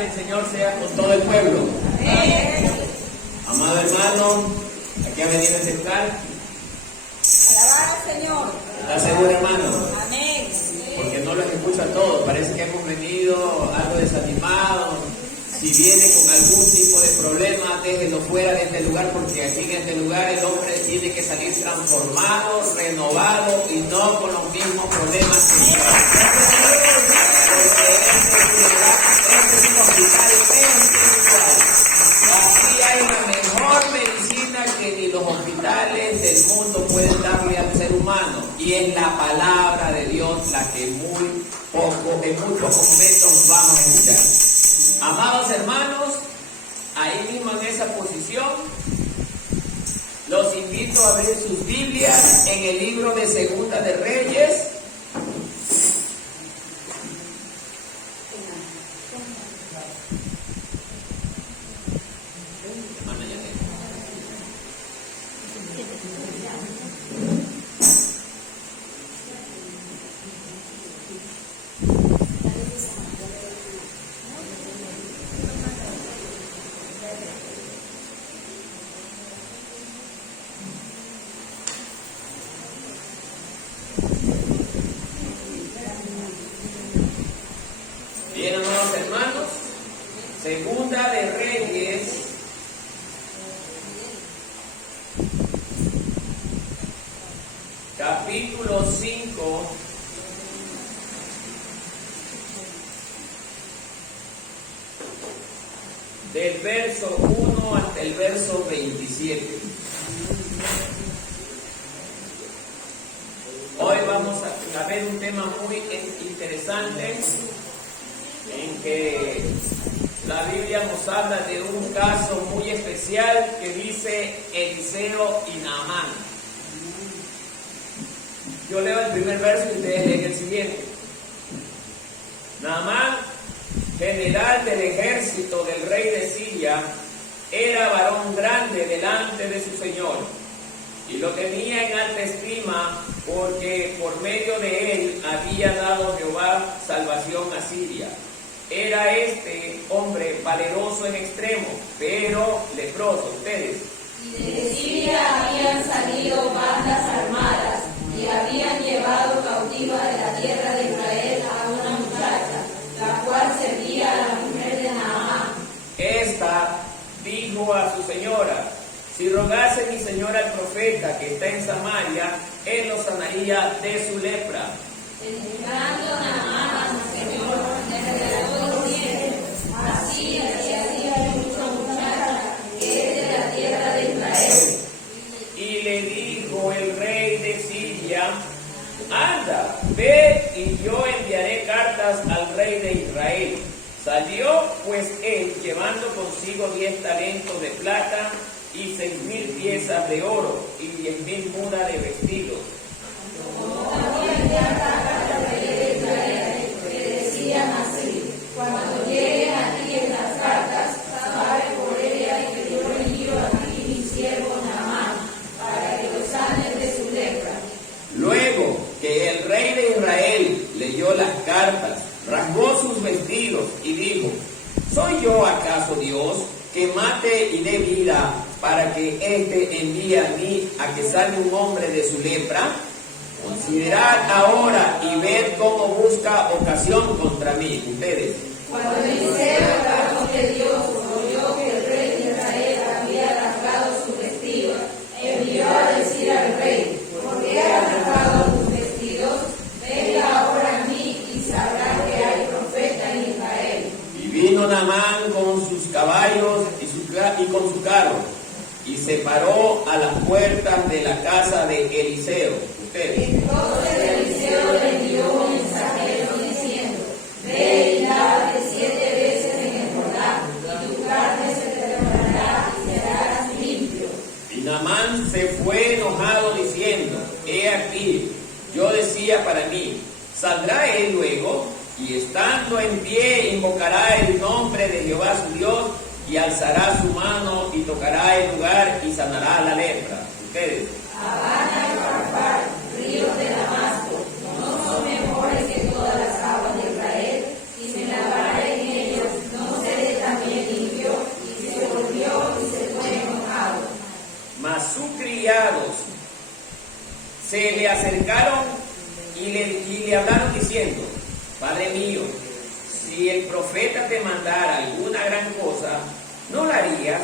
del Señor sea con todo el pueblo. Amén. Amado hermano, aquí ha venido a aceptar. Alabar al Señor. ¿Está seguro, hermano? Amén. Porque no los escucho a todos. Parece que hemos venido algo desanimados. Si viene con algún tipo de problema, déjenlo fuera de este lugar, porque aquí en este lugar el hombre tiene que salir transformado, renovado y no con los mismos problemas que este es un hospital espiritual. Aquí hay la mejor medicina que ni los hospitales del mundo pueden darle al ser humano, y es la palabra de Dios la que en muy pocos momentos vamos a escuchar. Amados hermanos, ahí mismo en esa posición, los invito a abrir sus Biblias en el libro de Segunda de Reyes. Bien, amados hermanos, Segunda de Reyes, capítulo 5, del verso 1 hasta el verso 27. Hoy vamos a ver un tema muy interesante, en que la Biblia nos habla de un caso muy especial que dice Eliseo y Naamán. Yo leo el primer verso y ustedes leen el siguiente. Naamán, general del ejército del rey de Siria, era varón grande delante de su señor, y lo tenía en alta estima, porque por medio de él había dado Jehová salvación a Siria. Era este hombre valeroso en extremo, pero leproso. Ustedes. Y de Siria habían salido bandas armadas, y habían llevado cautiva de la tierra de Israel a una muchacha, la cual servía a la mujer de Naamán. Esta dijo a su señora: si rogase mi señora al profeta que está en Samaria, él lo sanaría de su lepra. Entrando Naamán a su señor, le relató diciendo: así hacía mucha muchacha que es de la tierra de Israel. Y le dijo el rey de Siria: anda, ve, y yo enviaré cartas al rey de Israel. Salió pues él, llevando consigo 10 talentos de plata y 6,000 piezas de oro y 10,000 mudas de vestidos. Que decían así: cuando lleguen aquí en las cartas, sabe por ella que yo envío a ti mi siervo Naamán, para que lo sanes de su lepra. Luego que el rey de Israel leyó las cartas, rasgó sus vestidos y dijo: ¿soy yo acaso Dios que mate y dé vida para que éste envíe a mí a que sane un hombre de su lepra? Considerad ahora y ved cómo busca ocasión contra mí. Ustedes. Cuando Eliseo, el varón de Dios, oyó que el rey de Israel había rasgado sus vestidos, envió a decir al rey: ¿por qué has rasgado tus vestidos? Venga ahora a mí y sabrá que hay profeta en Israel. Y vino Naamán con sus caballos y con su carro, y se paró a las puertas de la casa de Eliseo. Ustedes. Entonces Eliseo le envió un mensajero diciendo: ve y lávate 7 veces en el Jordán, y tu carne se te reparará y serás limpio. Y Naamán se fue enojado diciendo: he aquí, yo decía para mí, saldrá él luego, y estando en pie invocará el nombre de Jehová su Dios, y alzará su mano y tocará el lugar y sanará la lepra. Ustedes. Habana y Farfar, ríos de Damasco, no son mejores que todas las aguas de Israel. Si me lavaré en ellos, no seré se le acercaron y le hablaron diciendo: Padre mío, si el profeta te mandara alguna gran cosa, ¿no la harías?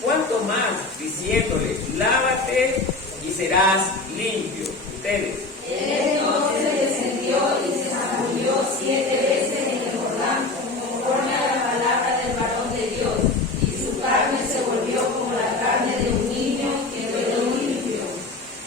¿Cuánto más diciéndole: lávate y serás limpio? Ustedes. Él entonces descendió y se zambulló 7 veces en el Jordán, conforme a la palabra del varón de Dios, y su carne se volvió como la carne de un niño que quedó limpio.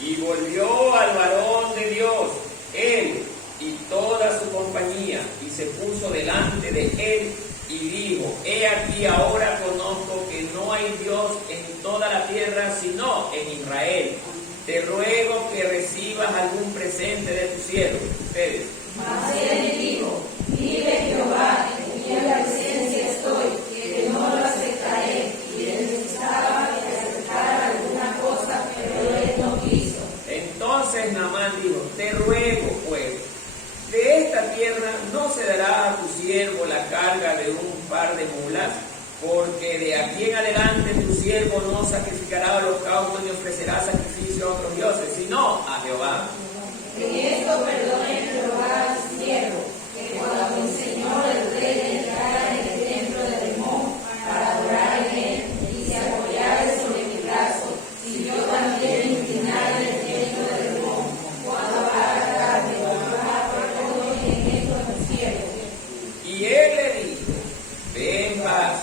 Y volvió al varón de Dios, él y toda su compañía, y se puso delante de él y dijo: He aquí ahora conozco que no hay Dios en toda la tierra sino en Israel. Te ruego que recibas algún presente de tu siervo. Ustedes. Mas él le dijo: Vive Jehová, en cuya presencia estoy, que no lo aceptaré. Y necesitaba que aceptara alguna cosa, pero él no quiso. Entonces Naamán dijo: Te ruego, pues, de esta tierra no se dará a tu siervo la carga de un par de mulas, porque de aquí en adelante tu siervo no sacrificará holocausto ni ofrecerá sacrificio a otros dioses, sino a Jehová. En esto perdone Jehová a su siervo, que cuando mi señor el rey entrara en el templo de Remón para adorar en él, y se apoyara sobre mi brazo, si yo también inclinara en el templo de Remón, cuando haga carne, Jehová perdone en esto a tu siervo. Y él le dijo: Ve en paz.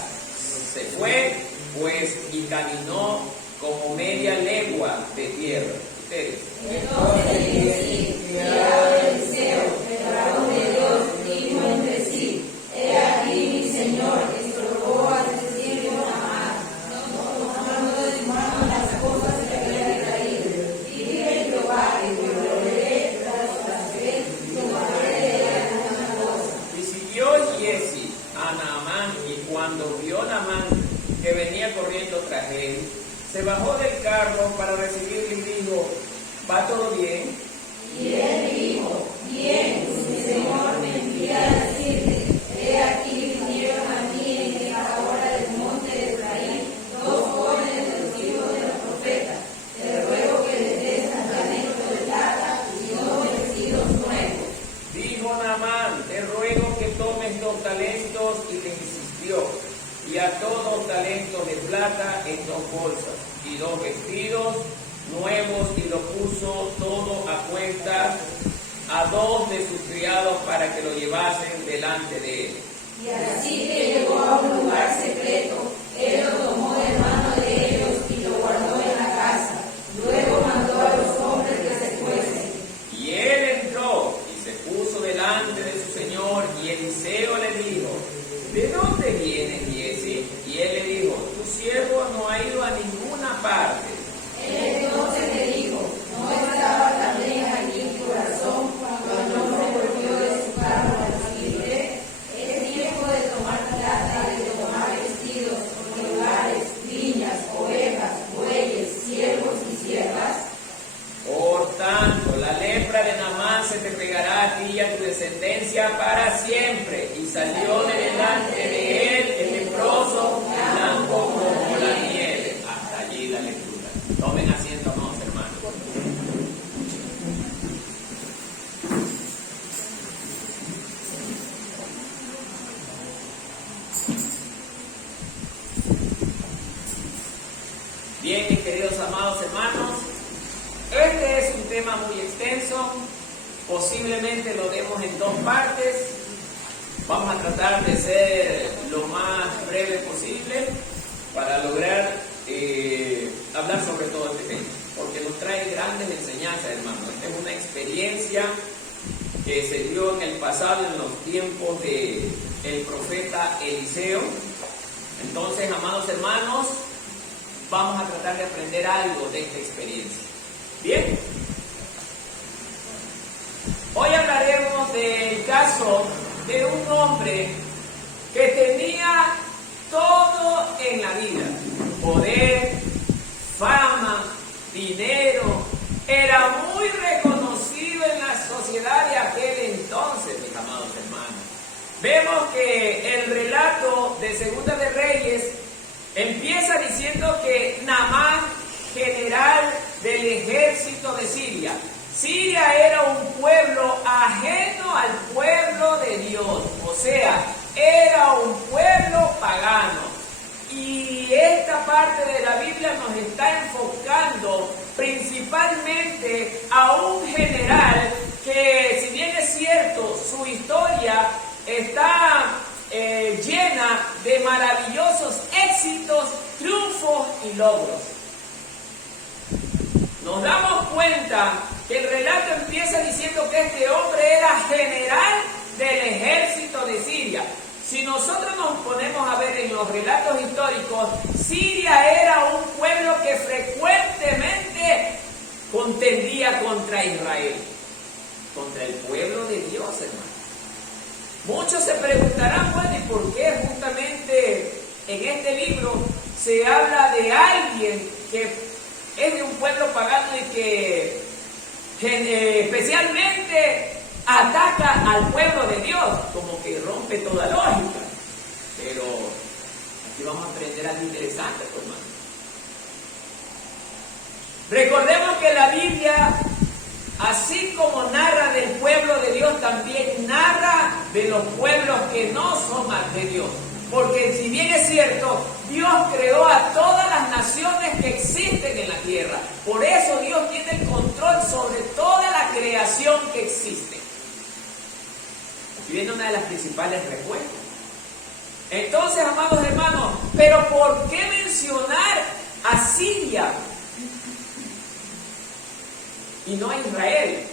Se fue, pues, y caminó como media legua de tierra. Ustedes. Entonces Eliseo, criado de Eliseo, el varón de Dios, dijo entre sí: He aquí mi señor estorbó a su siervo Naamán, no tomando de su mano las cosas que había traído. Y vive Jehová, que te volveré tras él, tomaré de él alguna cosa. Y siguió Giezi a Naamán, y cuando vio Naamán que venía corriendo tras él, se bajó del carro para recibirle y dijo: ¿Va todo bien? Y él dijo: Bien, mi señor me envía a decirte: He aquí vinieron a mí en esta hora del monte de Efraín 2 jóvenes de los hijos de los profetas. Te ruego que les des cargamento de plata y 2 vestidos nuevos. Dijo Naamán: Te ruego que tomes 2 talentos, y le insistió, y ató 2 talentos de plata en 2 bolsas, y 2 vestidos nuevos, y lo puso todo a cuenta a 2 de sus criados para que lo llevasen delante de él. Y así que llegó a un lugar secreto, él lo tomó de mano de ellos y lo guardó en la casa. Luego mandó a los hombres que se fuesen. Y él entró y se puso delante de su señor, y Eliseo le dijo: ¿De dónde vienes, Giezi? Y él le dijo: Tu siervo no ha ido a ninguna parte. Él entonces le dijo: ¿No estaba también aquí mi corazón cuando no me volvió de su carro a recibirle? Es tiempo de tomar plata y de tomar vestidos, lugares, viñas, ovejas, bueyes, siervos y siervas. Por tanto, la lepra de Naamán se te pegará a ti y a tu descendencia para siempre. Y salió de delante de él el leproso, blanco como la nieve. Hasta allí la lectura. Tomen asiento, amados hermanos. Bien, mis queridos amados hermanos, este es un tema muy extenso, posiblemente lo demos en 2 partes. Vamos a tratar de ser lo más breve posible para lograr hablar sobre todo este tema, porque nos trae grandes enseñanzas, hermanos. Esta es una experiencia que se dio en el pasado, en los tiempos del profeta Eliseo. Entonces, amados hermanos, vamos a tratar de aprender algo de esta experiencia. Bien, hoy hablaremos del caso de un hombre que tenía todo en la vida: poder, fama, dinero. Era muy reconocido en la sociedad de aquel entonces, mis amados hermanos. Vemos que el relato de Segunda de Reyes empieza diciendo que Naamán, general del ejército de Siria, Siria era un pueblo ajeno al pueblo de Dios, o sea, era un pueblo pagano. Y esta parte de la Biblia nos está enfocando principalmente a un general que, si bien es cierto, su historia está llena de maravillosos éxitos, triunfos y logros. Nos damos cuenta que el relato empieza diciendo que este hombre era general del ejército de Siria. Si nosotros nos ponemos a ver en los relatos históricos, Siria era un pueblo que frecuentemente contendía contra Israel, contra el pueblo de Dios, hermano. Muchos se preguntarán, bueno, ¿y por qué justamente en este libro se habla de alguien que es de un pueblo pagano y que especialmente ataca al pueblo de Dios? Como que rompe toda lógica. Pero aquí vamos a aprender algo interesante, hermano. Recordemos que la Biblia, así como narra del pueblo de Dios, también narra de los pueblos que no son de Dios. Porque si bien es cierto, Dios creó a todas las naciones que existen en la tierra. Por eso Dios tiene el control sobre toda la creación que existe. Aquí viene una de las principales respuestas. Entonces, amados hermanos, ¿pero por qué mencionar a Siria y no a Israel?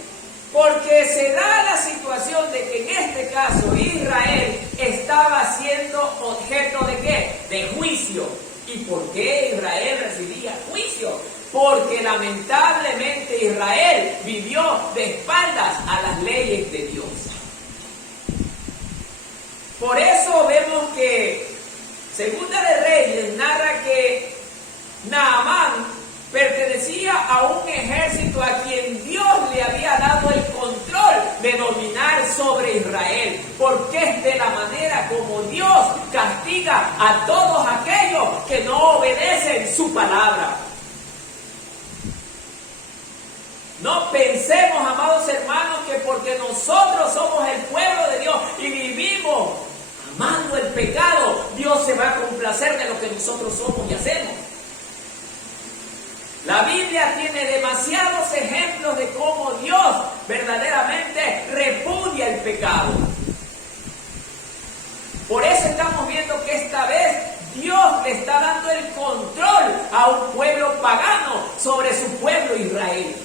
Porque se da la situación de que en este caso Israel estaba siendo objeto ¿de qué? De juicio. ¿Y por qué Israel recibía juicio? Porque lamentablemente Israel vivió de espaldas a las leyes de Dios. Por eso vemos que Segunda de Reyes narra que Naamán pertenecía a un ejército a quien Dios le había dado el control de dominar sobre Israel, porque es de la manera como Dios castiga a todos aquellos que no obedecen su palabra. No pensemos, amados hermanos, que porque nosotros somos el pueblo de Dios y vivimos amando el pecado, Dios se va a complacer de lo que nosotros somos y hacemos. La Biblia tiene demasiados ejemplos de cómo Dios verdaderamente repudia el pecado. Por eso estamos viendo que esta vez Dios le está dando el control a un pueblo pagano sobre su pueblo Israel.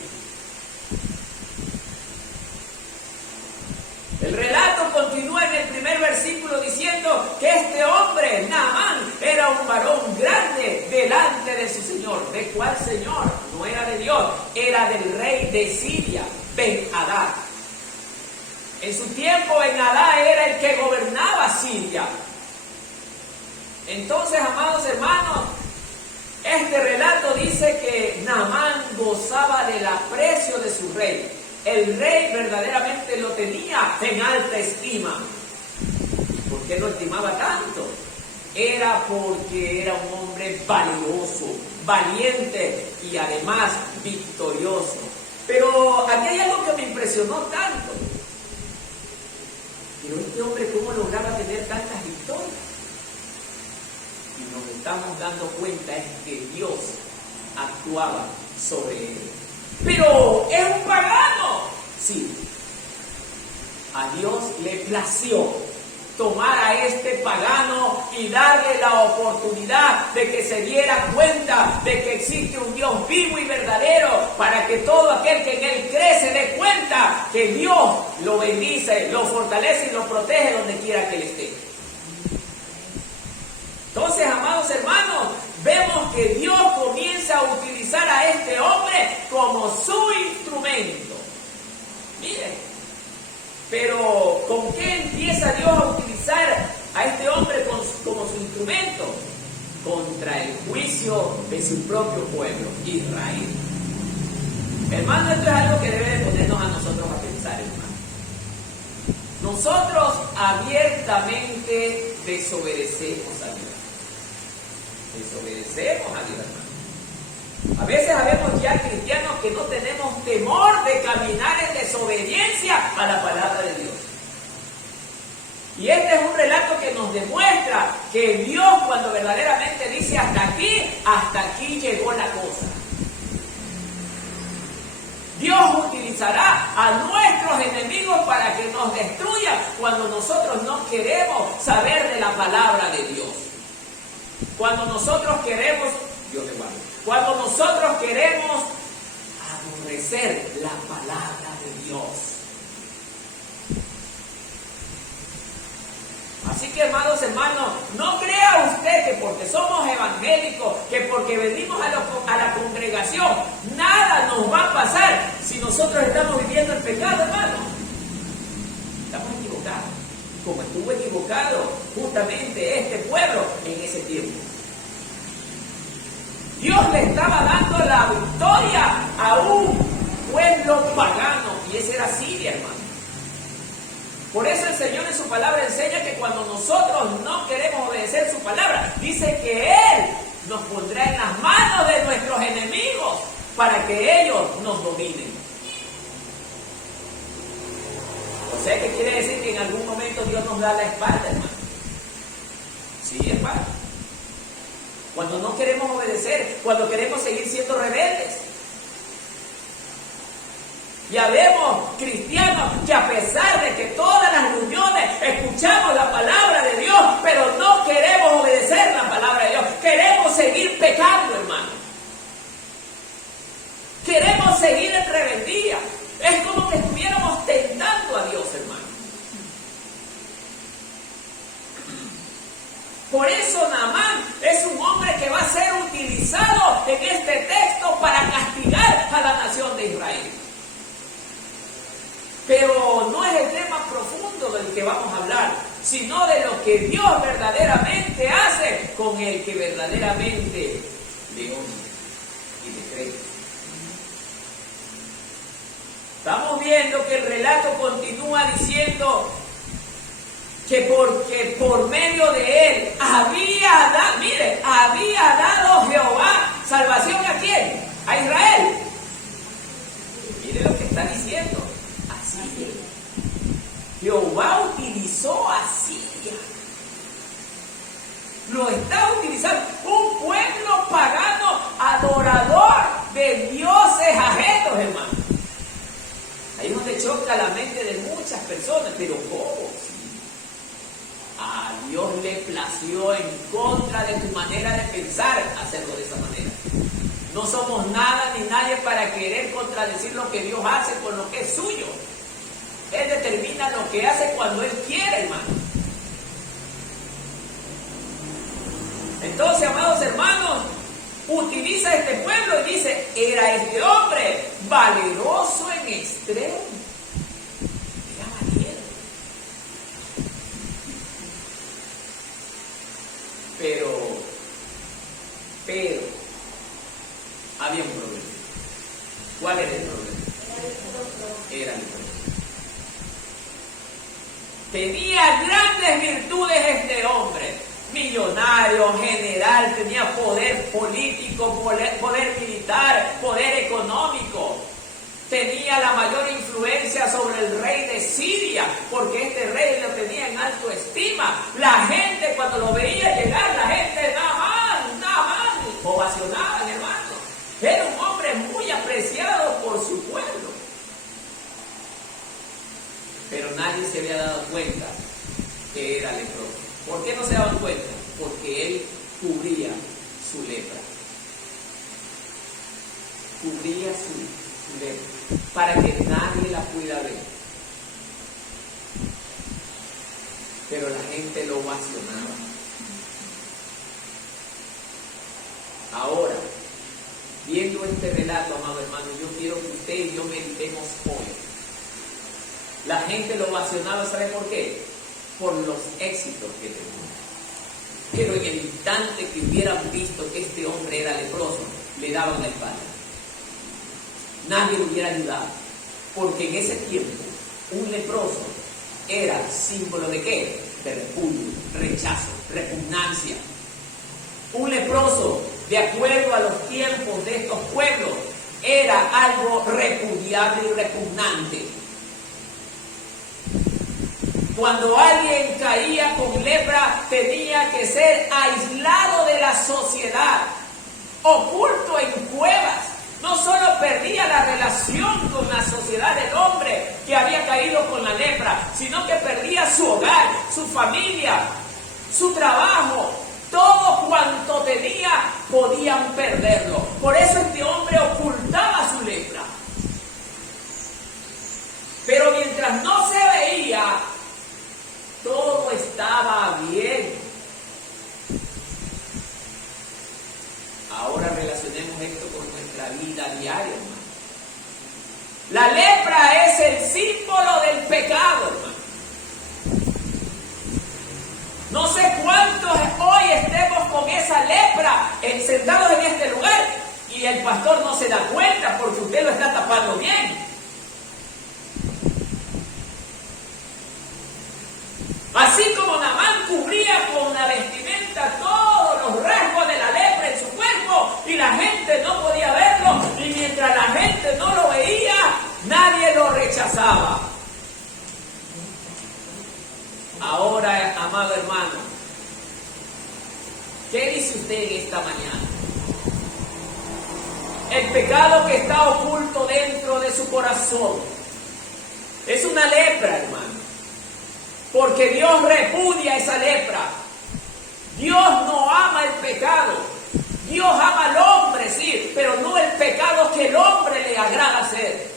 El relato continúa en el primer versículo diciendo que este hombre, Naamán, era un varón grande delante de su señor. ¿De cuál señor? No era de Dios, era del rey de Siria, Ben-Hadad. En su tiempo Ben-Hadad era el que gobernaba Siria. Entonces, amados hermanos, este relato dice que Naamán gozaba del aprecio de su rey. El rey verdaderamente lo tenía en alta estima. ¿Por qué lo estimaba tanto? Era porque era un hombre valeroso, valiente y además victorioso. Pero aquí hay algo que me impresionó tanto. Pero este hombre, ¿cómo lograba tener tantas victorias? Y nos estamos dando cuenta es que Dios actuaba sobre él. Pero es un pagano. Sí. A Dios le plació tomar a este pagano y darle la oportunidad de que se diera cuenta de que existe un Dios vivo y verdadero, para que todo aquel que en él cree se dé cuenta que Dios lo bendice, lo fortalece y lo protege donde quiera que él esté. Entonces, amados hermanos, vemos que Dios comienza a utilizar a este hombre como su instrumento. Miren, pero ¿con qué empieza Dios a utilizar a este hombre como su instrumento? Contra el juicio de su propio pueblo, Israel. Hermano, esto es algo que debe de ponernos a nosotros a pensar, hermano. Nosotros abiertamente desobedecemos a Dios. Desobedecemos a Dios, hermano. A veces habemos ya cristianos que no tenemos temor de caminar en desobediencia a la palabra de Dios. Y este es un relato que nos demuestra que Dios, cuando verdaderamente dice hasta aquí llegó la cosa. Dios utilizará a nuestros enemigos para que nos destruyan cuando nosotros no queremos saber de la palabra de Dios. Cuando nosotros queremos, Dios te guarde, cuando nosotros queremos aborrecer la palabra de Dios. Así que, amados hermanos, no crea usted que porque somos evangélicos, que porque venimos a la congregación, nada nos va a pasar si nosotros estamos viviendo el pecado, hermano. Estamos equivocados. Como estuvo equivocado justamente este pueblo en ese tiempo. Dios le estaba dando la victoria a un pueblo pagano, y ese era Siria, hermano. Por eso el Señor en su palabra enseña que cuando nosotros no queremos obedecer su palabra, dice que Él nos pondrá en las manos de nuestros enemigos para que ellos nos dominen. O sea, que quiere decir que en algún momento Dios nos da la espalda, hermano. Sí, hermano. Cuando no queremos obedecer, cuando queremos seguir siendo rebeldes. Ya vemos cristianos que a pesar de que todas las reuniones escuchamos la palabra de Dios, pero no queremos obedecer la palabra de Dios. Queremos seguir pecando, hermano. Queremos seguir en rebeldía. Es como que estuviéramos tentando a Dios, hermano. Por eso Naamán es un hombre que va a ser utilizado en este texto para castigar a la nación de Israel. Pero no es el tema profundo del que vamos a hablar, sino de lo que Dios verdaderamente hace con el que verdaderamente le honra y le cree. Estamos viendo que el relato continúa diciendo que porque por medio de él había dado Jehová salvación ¿a quién? A Israel. Mire lo que está diciendo. Jehová utilizó a Siria. Lo está utilizando. Un pueblo pagano, adorador de dioses ajenos, hermano. Ahí es donde choca la mente de muchas personas. Pero ¿cómo? A Dios le plació en contra de tu manera de pensar hacerlo de esa manera. No somos nada ni nadie para querer contradecir lo que Dios hace con lo que es suyo. Él determina lo que hace cuando Él quiere, hermano. Entonces, amados hermanos, utiliza este pueblo y dice, era este hombre valeroso en extremo. Era valiente. Pero, había un problema. ¿Cuál era el problema? Era el problema. Tenía grandes virtudes este hombre, millonario, general, tenía poder político, poder militar, poder económico. Tenía la mayor influencia sobre el rey de Siria, porque este rey lo tenía en alto estima. La gente cuando lo veía llegar, la gente Naamán, ovacionaban, hermano. Era un hombre muy apreciado por su pueblo. Pero nadie se había dado cuenta que era leproso. ¿Por qué no se daban cuenta? Porque él cubría su lepra. Cubría su lepra para que nadie la pudiera ver. Pero la gente lo ovacionaba. Ahora, viendo este relato, amado hermano, yo quiero que usted y yo meditemos hoy. La gente lo ovacionaba, ¿sabe por qué? Por los éxitos que tenía. Pero en el instante que hubieran visto que este hombre era leproso, le daban la espalda. Nadie lo hubiera ayudado. Porque en ese tiempo, un leproso era símbolo de ¿qué? De repudio, rechazo, repugnancia. Un leproso de acuerdo a los tiempos de estos pueblos, era algo repudiable y repugnante. Cuando alguien caía con lepra, tenía que ser aislado de la sociedad, oculto en cuevas. No solo perdía la relación con la sociedad del hombre que había caído con la lepra, sino que perdía su hogar, su familia, su trabajo. Todo cuanto tenía podían perderlo. Por eso este hombre ocultaba su lepra. Pero mientras no se veía, todo estaba bien. Ahora relacionemos esto con nuestra vida diaria, hermano. La lepra es el símbolo del pecado, hermano. No sé cuántos hoy estemos con esa lepra sentados en este lugar y el pastor no se da cuenta porque usted lo está tapando bien. Así como Naamán cubría con la vestimenta todos los rasgos de la lepra en su cuerpo y la gente no podía verlo, y mientras la gente no lo veía, nadie lo rechazaba. Ahora, amado hermano, ¿qué dice usted en esta mañana? El pecado que está oculto dentro de su corazón es una lepra, hermano. Porque Dios repudia esa lepra. Dios no ama el pecado. Dios ama al hombre, sí, pero no el pecado que el hombre le agrada hacer.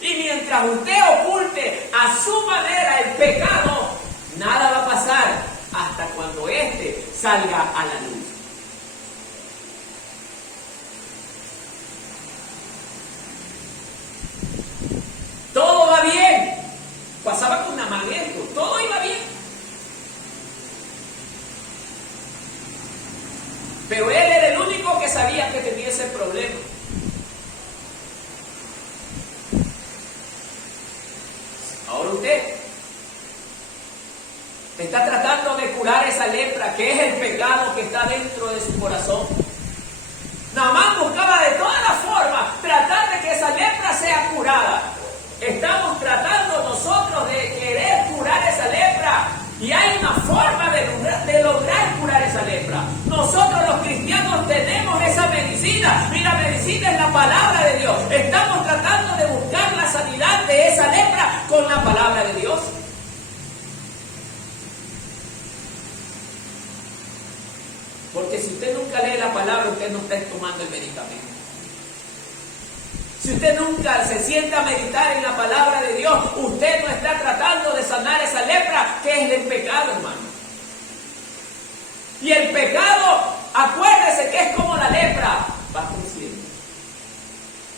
Y mientras usted oculte a su manera el pecado, nada va a pasar hasta cuando éste salga a la luz. Todo va bien. Pasaba con Naamán esto, todo iba bien. Pero él era el único que sabía que tenía ese problema. Ahora usted está tratando de curar esa lepra, que es el pecado que está dentro de su corazón. Naamán buscaba de todas las formas tratar de que esa lepra sea curada. Estamos tratando nosotros de querer curar esa lepra y hay una forma de lograr curar esa lepra. Nosotros los cristianos tenemos esa medicina y la medicina es la palabra de Dios. Estamos tratando de buscar la sanidad de esa lepra con la palabra de Dios. Porque si usted nunca lee la palabra, usted no está tomando el medicamento. Si usted nunca se sienta a meditar en la palabra de Dios, usted no está tratando de sanar esa lepra que es del pecado, hermano. Y el pecado, acuérdese que es como la lepra, va creciendo.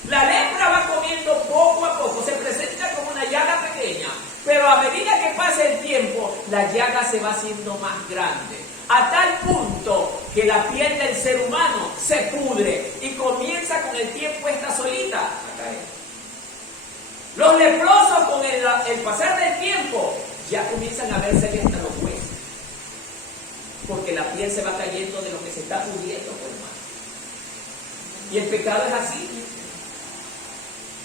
La lepra va comiendo poco a poco, se presenta como una llaga pequeña, pero a medida que pasa el tiempo, la llaga se va haciendo más grande. A tal punto que la piel del ser humano se pudre y comienza con el tiempo esta solita a caer. Los leprosos con el pasar del tiempo ya comienzan a verse hasta los huesos. Porque la piel se va cayendo de lo que se está pudriendo, hermano. Y el pecado es así.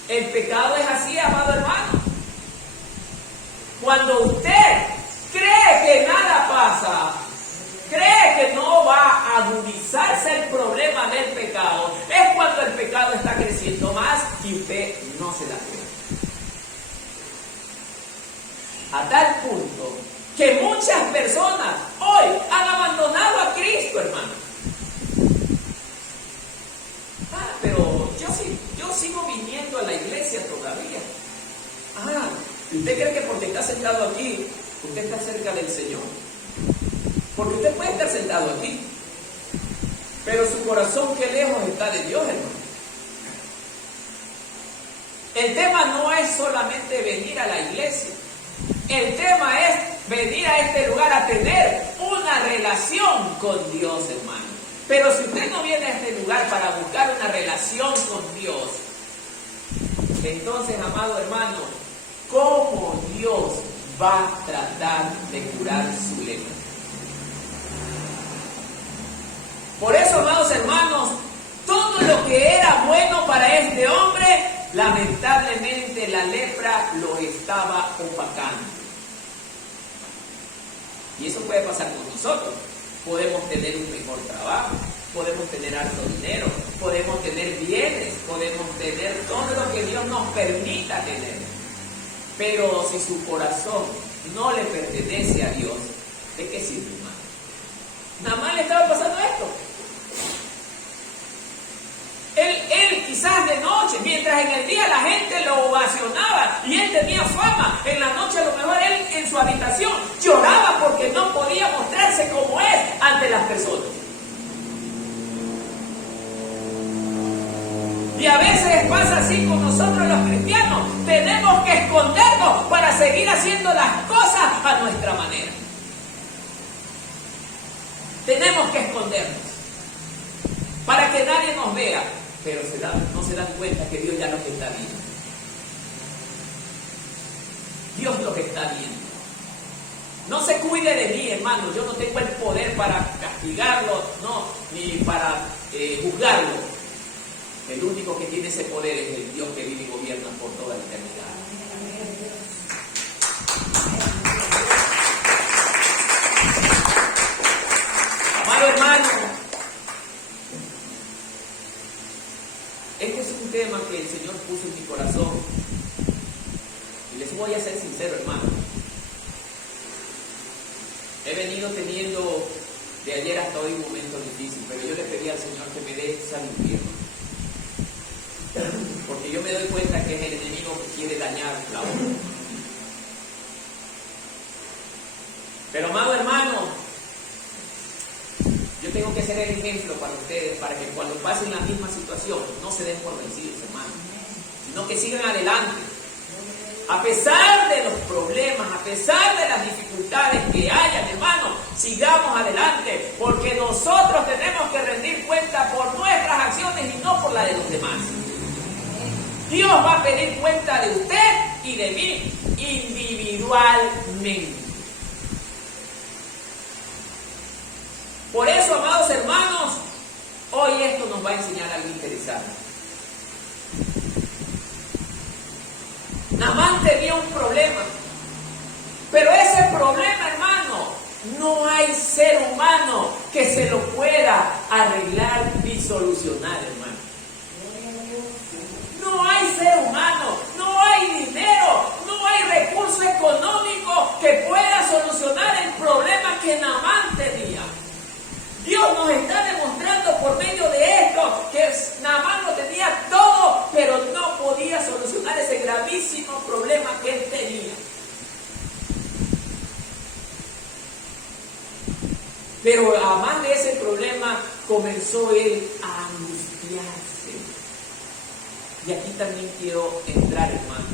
El pecado es así, amado hermano. Cuando usted cree que nada pasa, cree que no va a agudizarse el problema del pecado, es cuando el pecado está creciendo más y usted no se da cuenta. A tal punto que muchas personas hoy han abandonado a Cristo, hermano. Pero yo sigo viniendo a la iglesia todavía. ¿Usted cree que porque está sentado aquí, usted está cerca del Señor? Porque usted puede estar sentado aquí, pero su corazón qué lejos está de Dios, hermano. El tema no es solamente venir a la iglesia. El tema es venir a este lugar a tener una relación con Dios, hermano. Pero si usted no viene a este lugar para buscar una relación con Dios, entonces, amado hermano, ¿cómo Dios va a tratar de curar su lepra? Por eso, amados hermanos, todo lo que era bueno para este hombre, lamentablemente la lepra lo estaba opacando. Y eso puede pasar con nosotros. Podemos tener un mejor trabajo, podemos tener alto dinero, podemos tener bienes, podemos tener todo lo que Dios nos permita tener. Pero si su corazón no le pertenece a Dios, ¿de qué sirve, hermano? Nada más le estaba pasando esto. Él quizás de noche, mientras en el día la gente lo ovacionaba y él tenía fama, en la noche a lo mejor él en su habitación lloraba porque no podía mostrarse como es ante las personas. Y a veces pasa así con nosotros los cristianos. Tenemos que escondernos para seguir haciendo las cosas a nuestra manera. Tenemos que escondernos para que nadie nos vea. Pero no se dan cuenta que Dios ya los está viendo. Dios los está viendo. No se cuide de mí, hermano. Yo no tengo el poder para castigarlo, no, ni para juzgarlo. El único que tiene ese poder es el Dios que vive y gobierna por toda la eternidad. Amado hermano, este es un tema que el Señor puso en mi corazón. Y les voy a ser sincero, hermano. He venido teniendo de ayer hasta hoy un momento difícil, pero yo le pedí al Señor que me dé sabiduría. Porque yo me doy cuenta que es el enemigo que quiere dañar la obra. Pero amado hermano, yo tengo que ser el ejemplo para ustedes, para que cuando pasen la misma situación no se den por vencidos, hermano, sino que sigan adelante. A pesar de los problemas, a pesar de las dificultades que hayan, hermano, sigamos adelante, porque nosotros tenemos que rendir cuenta por nuestras acciones y no por la de los demás. Dios va a pedir cuenta de usted y de mí individualmente. Por eso, amados hermanos, hoy esto nos va a enseñar algo interesante. Naamán tenía un problema, pero ese problema, hermano, no hay ser humano que se lo pueda arreglar y solucionar, hermano. No hay ser humano, no hay dinero, no hay recurso económico que pueda solucionar el problema que Naamán tenía. Dios nos está demostrando por medio de esto que Naamán lo tenía todo, pero no podía solucionar ese gravísimo problema que él tenía. Pero además de ese problema, comenzó él a angustiarse. Y aquí también quiero entrar, hermano.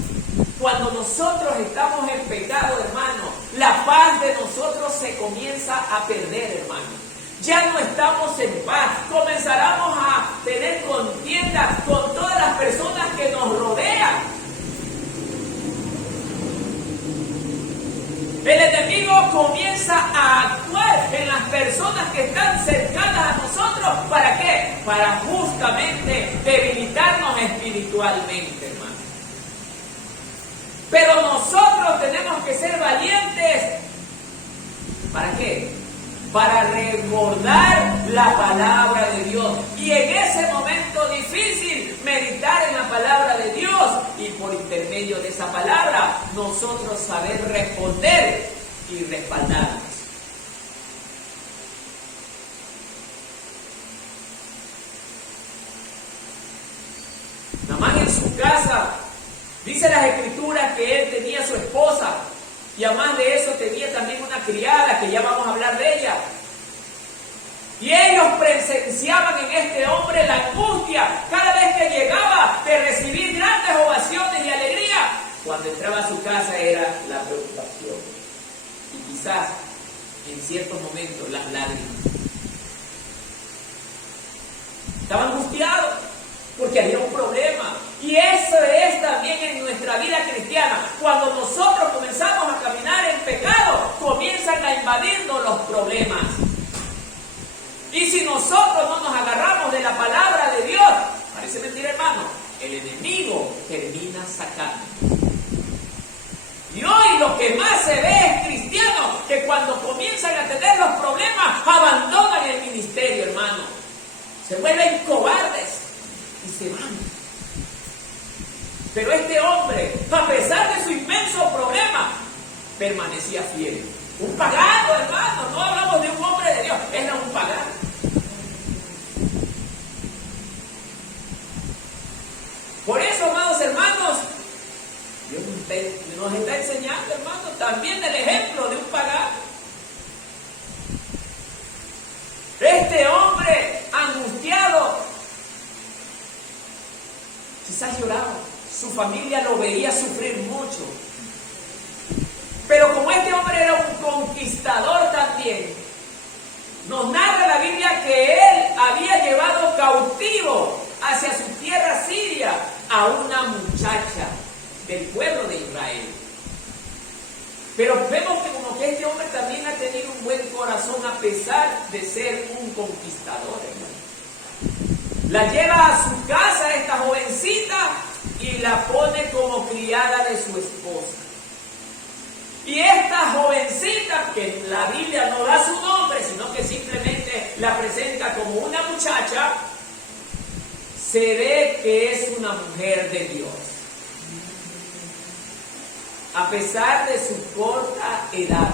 Cuando nosotros estamos en pecado, hermano, la paz de nosotros se comienza a perder, hermano. Ya no estamos en paz, comenzaremos a tener contiendas con todas las personas que nos rodean. El enemigo comienza a actuar en las personas que están cercanas a nosotros. ¿Para qué? Para justamente debilitarnos espiritualmente, hermano. Pero nosotros tenemos que ser valientes. ¿Para qué? Para recordar la palabra de Dios. Y en ese momento difícil, meditar en la palabra de Dios. Y por intermedio de esa palabra, nosotros saber responder y respaldarnos. Naamán en su casa, dice las escrituras que él tenía su esposa. Y además de eso tenía también una criada, que ya vamos a hablar de ella. Y ellos presenciaban en este hombre la angustia cada vez que llegaba de recibir grandes ovaciones y alegría. Cuando entraba a su casa era la preocupación. Y quizás en ciertos momentos las lágrimas. Estaba angustiado porque había un problema. Y eso es también en nuestra vida cristiana. Cuando nosotros comenzamos a caminar en pecado, comienzan a invadirnos los problemas. Y si si nosotros no nos agarramos de la palabra de Dios, parece mentira, hermano, el enemigo termina sacando. Y hoy lo que más se ve es cristianos que cuando comienzan a tener los problemas abandonan el ministerio, hermano. Se vuelven cobardes y se van. Pero este hombre, a pesar de su inmenso problema, permanecía fiel. Un pagano, hermano, no hablamos de un hombre de Dios, era un pagano. Por eso, amados hermanos, Dios nos está enseñando, hermano, también el ejemplo de un pagano. Este hombre angustiado, quizás lloraba, su familia lo veía sufrir mucho. Pero como este hombre era un conquistador también, nos narra la Biblia que él había llevado cautivo hacia su tierra siria a una muchacha del pueblo de Israel. Pero vemos que como que este hombre también ha tenido un buen corazón a pesar de ser un conquistador, hermano. La lleva a su casa esta jovencita y la pone como criada de su esposa. Y esta jovencita, que la Biblia no da su nombre, sino que simplemente la presenta como una muchacha, se ve que es una mujer de Dios. A pesar de su corta edad,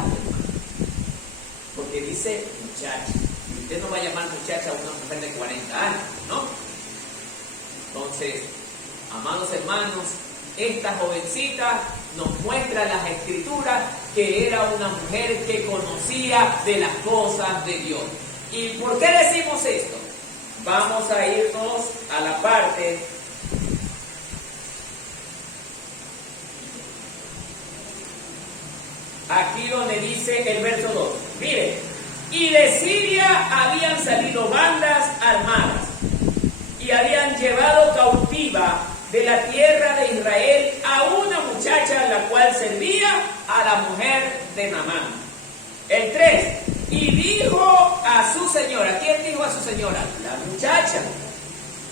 porque dice muchacha, y usted no va a llamar muchacha a una mujer de 40 años, ¿no? Entonces, amados hermanos, esta jovencita nos muestra las escrituras que era una mujer que conocía de las cosas de Dios. ¿Y por qué decimos esto? Vamos a irnos a la parte aquí donde dice el verso 2. Miren, y de Siria habían salido bandas armadas y habían llevado cautiva de la tierra de Israel a una muchacha la cual servía a la mujer de Naamán. El 3. Y dijo a su señora, ¿quién dijo a su señora? La muchacha.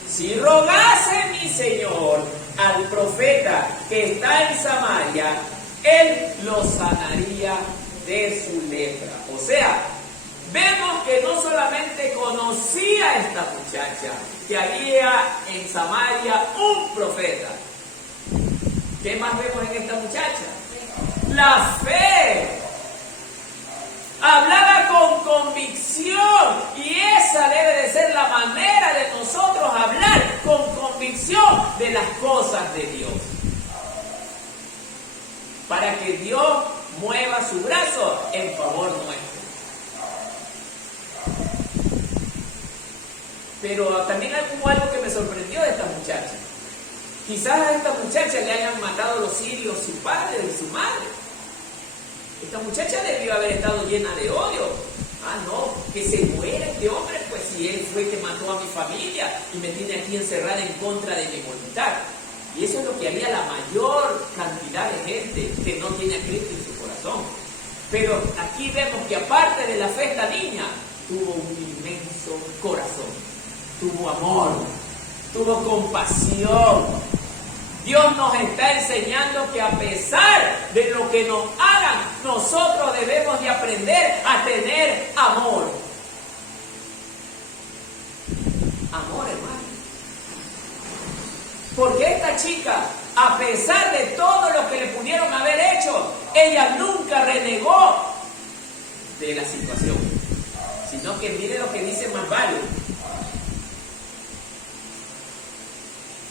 Si rogase mi señor al profeta que está en Samaria, él lo sanaría de su lepra. O sea, vemos que no solamente conocía a esta muchacha, que había en Samaria un profeta. ¿Qué más vemos en esta muchacha? La fe. Hablaba con convicción, y esa debe de ser la manera de nosotros hablar con convicción de las cosas de Dios. Para que Dios mueva su brazo en favor nuestro. Pero también hubo algo que me sorprendió de esta muchacha. Quizás a esta muchacha le hayan matado los sirios su padre y su madre. Esta muchacha debió haber estado llena de odio. Ah, no, que se muera este hombre, pues si él fue el que mató a mi familia y me tiene aquí encerrada en contra de mi voluntad. Y eso es lo que haría la mayor cantidad de gente que no tiene a Cristo en su corazón. Pero aquí vemos que aparte de la fe, esta niña tuvo un inmenso corazón, tuvo amor, tuvo compasión. Dios nos está enseñando que a pesar de lo que nos hagan, nosotros debemos de aprender a tener amor. Amor, hermano. Porque esta chica, a pesar de todo lo que le pudieron haber hecho, ella nunca renegó de la situación. Sino que mire lo que dice más vale.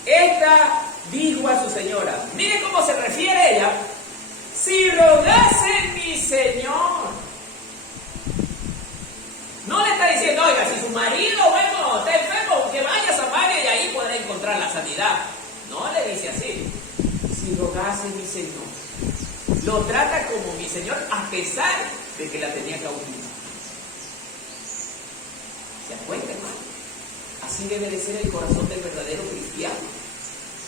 Esta dijo a su señora, mire cómo se refiere ella, si rogase mi señor. No le está diciendo, oiga, si su marido, bueno, está enfermo, que vaya a Samaria y ahí podrá encontrar la sanidad. No le dice así, si rogase mi señor. Lo trata como mi señor a pesar de que la tenía cautiva. ¿Se dan cuenta, hermano? Así debe de ser el corazón del verdadero cristiano.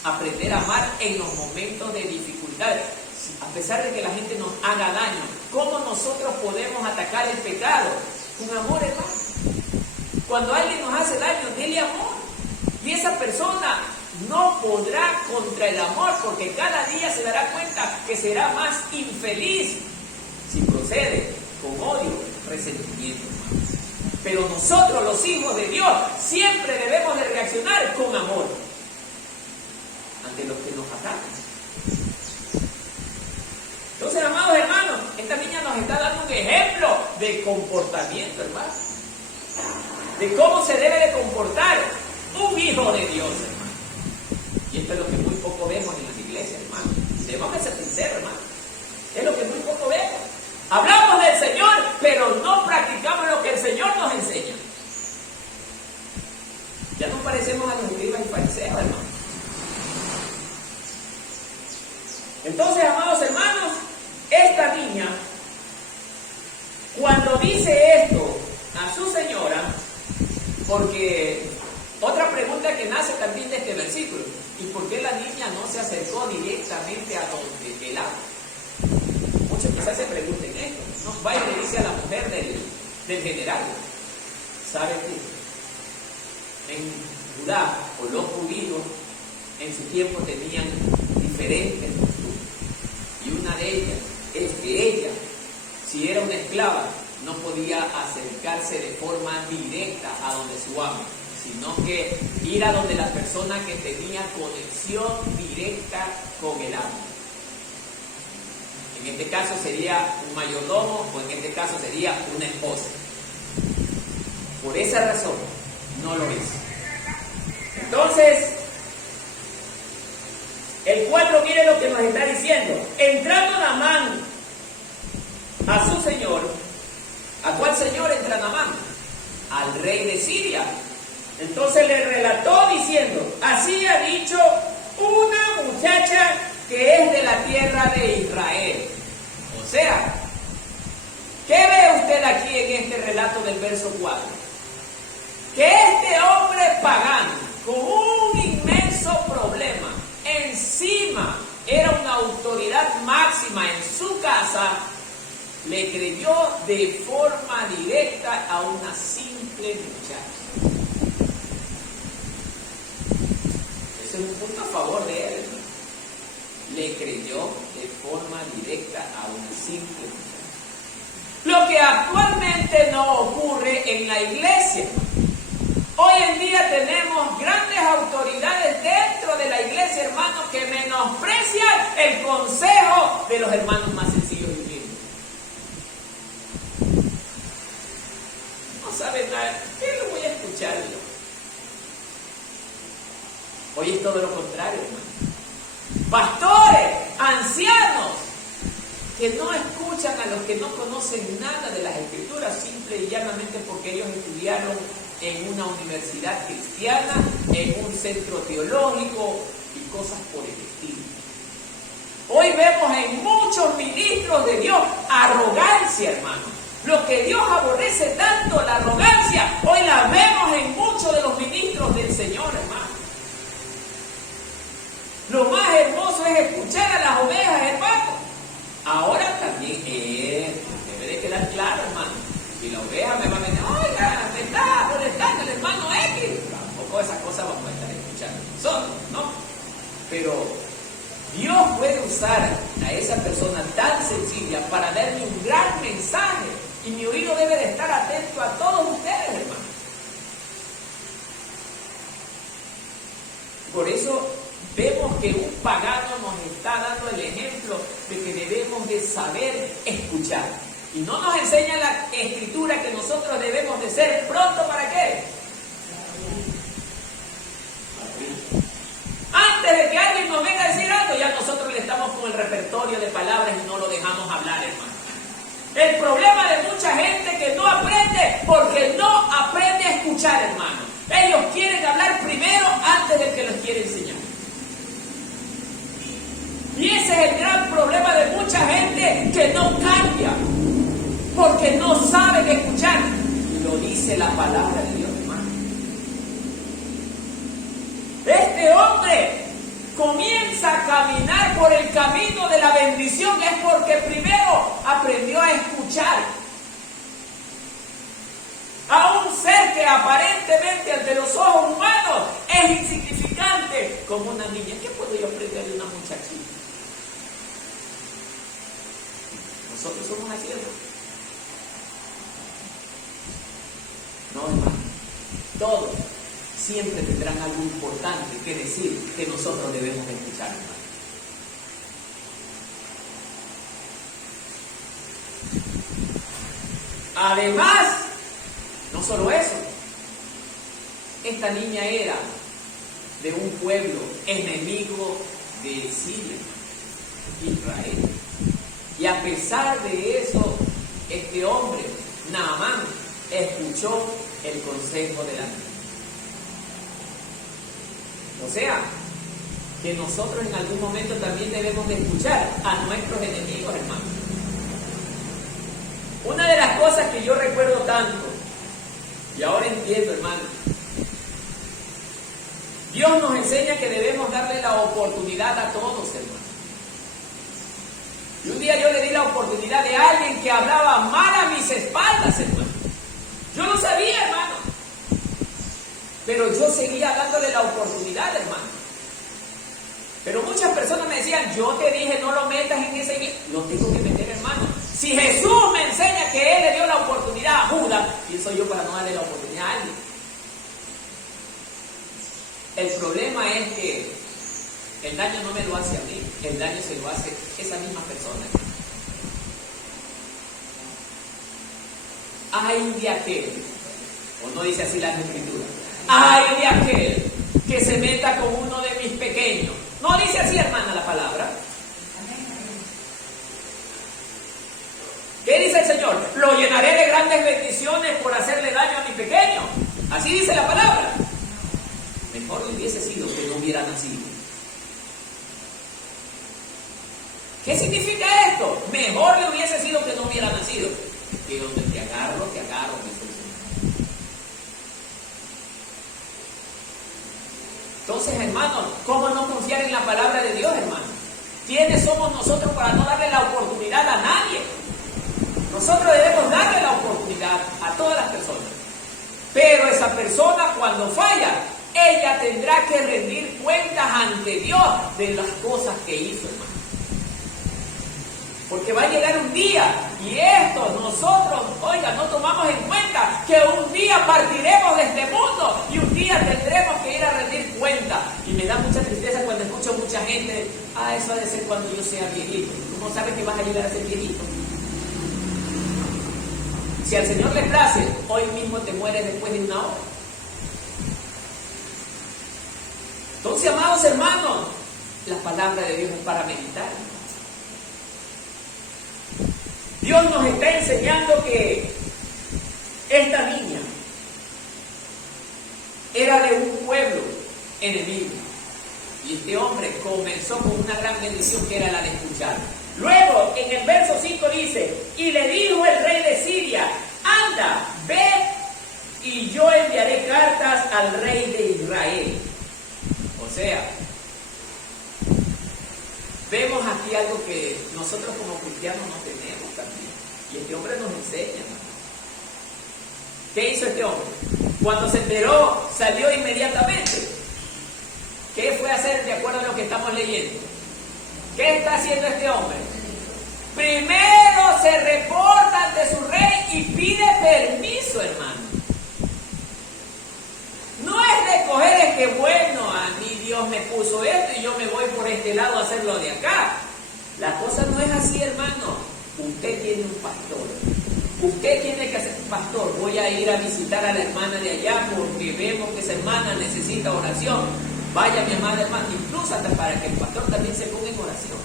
Aprender a amar en los momentos de dificultades. A pesar de que la gente nos haga daño, ¿cómo nosotros podemos atacar el pecado? Con amor, hermano. Cuando alguien nos hace daño, dele amor. Y esa persona no podrá contra el amor, porque cada día se dará cuenta que será más infeliz si procede con odio, resentimiento, hermanos. Pero nosotros, los hijos de Dios, siempre debemos de reaccionar con amor ante los que nos atacan. Entonces, amados hermanos, esta niña nos está dando un ejemplo de comportamiento, hermano, de cómo se debe de comportar un hijo de Dios, hermano. Y esto es lo que muy poco vemos en las iglesias, hermano. Debemos de ser sinceros, hermano. Es lo que muy poco vemos. Hablamos del Señor, pero no practicamos lo que el Señor nos enseña. Ya nos parecemos a los escribas y fariseos, hermano. Entonces, amados hermanos, esta niña, cuando dice esto a su señora, porque otra pregunta que nace también de este versículo, ¿y por qué la niña no se acercó directamente a donde él habla? Muchos quizás se pregunten esto, ¿no? Va y le dice a la mujer del general, ¿sabe qué? En Judá, o los judíos, en su tiempo tenían diferentes costumbres. Y una de ellas es que ella, si era una esclava, no podía acercarse de forma directa a donde su amo, sino que ir a donde la persona que tenía conexión directa con el amo. En este caso sería un mayordomo, o en este caso sería una esposa. Por esa razón, no lo hizo. Entonces, el 4, mire lo que nos está diciendo. Entrando Naamán a su señor. ¿A cuál señor entra Naamán? Al rey de Siria. Entonces le relató diciendo, así ha dicho una muchacha que es de la tierra de Israel. O sea, ¿qué ve usted aquí en este relato del verso 4? Que este hombre pagano, con un inmenso problema, encima era una autoridad máxima en su casa, le creyó de forma directa a una simple muchacha. Ese es un punto a favor de él. Le creyó de forma directa a una simple muchacha. Lo que actualmente no ocurre en la iglesia. Hoy en día tenemos grandes autoridades dentro de la iglesia, hermanos, que menosprecian el consejo de los hermanos más sencillos y humildes. No saben nada. ¿Qué lo voy a escuchar yo? Hoy es todo lo contrario, hermano. Pastores, ancianos, que no escuchan a los que no conocen nada de las Escrituras, simple y llanamente porque ellos estudiaron en una universidad cristiana, en un centro teológico y cosas por el estilo. Hoy vemos en muchos ministros de Dios arrogancia, hermano. Lo que Dios aborrece tanto, la arrogancia, hoy la vemos en muchos de los ministros del Señor, hermano. Lo más hermoso es escuchar a las ovejas, hermano. Ahora también debe de quedar claro, hermano. Si la oveja me va a venir, oiga, me está molestando el hermano X. Tampoco esas cosas vamos a estar escuchando nosotros, ¿no? Pero Dios puede usar a esa persona tan sencilla para darme un gran mensaje. Y mi oído debe de estar atento a todos ustedes, hermano. Por eso vemos que un pagano nos está dando el ejemplo de que debemos de saber escuchar. Y no nos enseña la Escritura que nosotros debemos de ser pronto ¿para qué? Antes de que alguien nos venga a decir algo, ya nosotros le estamos con el repertorio de palabras y no lo dejamos hablar, hermano. El problema de mucha gente que no aprende porque no aprende a escuchar, hermano. Ellos quieren hablar primero antes de que los quiere enseñar. Y ese es el gran problema de mucha gente que no cambia, porque no saben escuchar. Lo dice la palabra de Dios, hermano. Este hombre comienza a caminar por el camino de la bendición es porque primero aprendió a escuchar. a un ser que aparentemente ante los ojos humanos es insignificante como una niña. ¿Qué puedo yo aprender de una muchachita? Nosotros somos así, hermano. No, hermano. Todos siempre tendrán algo importante que decir que nosotros debemos escuchar, hermano. Además, no solo eso, esta niña era de un pueblo enemigo de Siria, Israel. Y a pesar de eso, este hombre, Naamán, escuchó el consejo de la niña. O sea, que nosotros en algún momento también debemos de escuchar a nuestros enemigos, hermanos. Una de las cosas que yo recuerdo tanto, y ahora entiendo, hermano, Dios nos enseña que debemos darle la oportunidad a todos, hermano. Y un día yo le di la oportunidad de alguien que hablaba mal a mis espaldas, hermano. Yo no sabía, hermano. Pero yo seguía dándole la oportunidad, hermano. Pero muchas personas me decían, yo te dije no lo metas en ese iglesia. Lo tengo que meter, hermano. Si Jesús me enseña que Él le dio la oportunidad a Judas, ¿quién soy yo para no darle la oportunidad a alguien? El problema es que el daño no me lo hace a mí, el daño se lo hace esa misma persona. Ay de aquel, o no dice así la Escritura, ay de aquel que se meta con uno de mis pequeños. No dice así, hermana, la palabra. ¿Qué dice el Señor? Lo llenaré de grandes bendiciones por hacerle daño a mi pequeño. Así dice la palabra. Mejor le hubiese sido que no hubiera nacido. ¿Qué significa esto? Mejor le hubiese sido que no hubiera nacido. Que donde te agarro, dice el Señor. Entonces, hermanos, ¿cómo no confiar en la palabra de Dios, hermano? ¿Quiénes somos nosotros para no darle la oportunidad a nadie? Nosotros debemos darle la oportunidad a todas las personas. Pero esa persona, cuando falla, ella tendrá que rendir cuentas ante Dios de las cosas que hizo, hermano. Porque va a llegar un día, y esto nosotros, oiga, no tomamos en cuenta que un día partiremos de este mundo y un día tendremos que ir a rendir cuenta. Y me da mucha tristeza cuando escucho mucha gente, eso ha de ser cuando yo sea viejito. Tú no sabes que vas a llegar a ser viejito. Si al Señor le place, hoy mismo te mueres después de una hora. Entonces, amados hermanos, la palabra de Dios es para meditar. Dios nos está enseñando que esta niña era de un pueblo enemigo. Y este hombre comenzó con una gran bendición que era la de escuchar. Luego, en el verso 5 dice, y le dijo el rey de Siria, anda, ve, y yo enviaré cartas al rey de Israel. O sea, vemos aquí algo que nosotros como cristianos no tenemos también. Y este hombre nos enseña. ¿Qué hizo este hombre? Cuando se enteró, salió inmediatamente. ¿Qué fue a hacer de acuerdo a lo que estamos leyendo? ¿Qué está haciendo este hombre? Primero se reporta ante su rey y pide permiso, hermano. No es de coger que bueno, a mí Dios me puso esto y yo me voy por este lado a hacerlo de acá. La cosa no es así, hermano. Usted tiene un pastor. Usted tiene que hacer un pastor. Voy a ir a visitar a la hermana de allá porque vemos que esa hermana necesita oración. Vaya mi amada hermana, incluso hasta para que el pastor también se ponga en oración.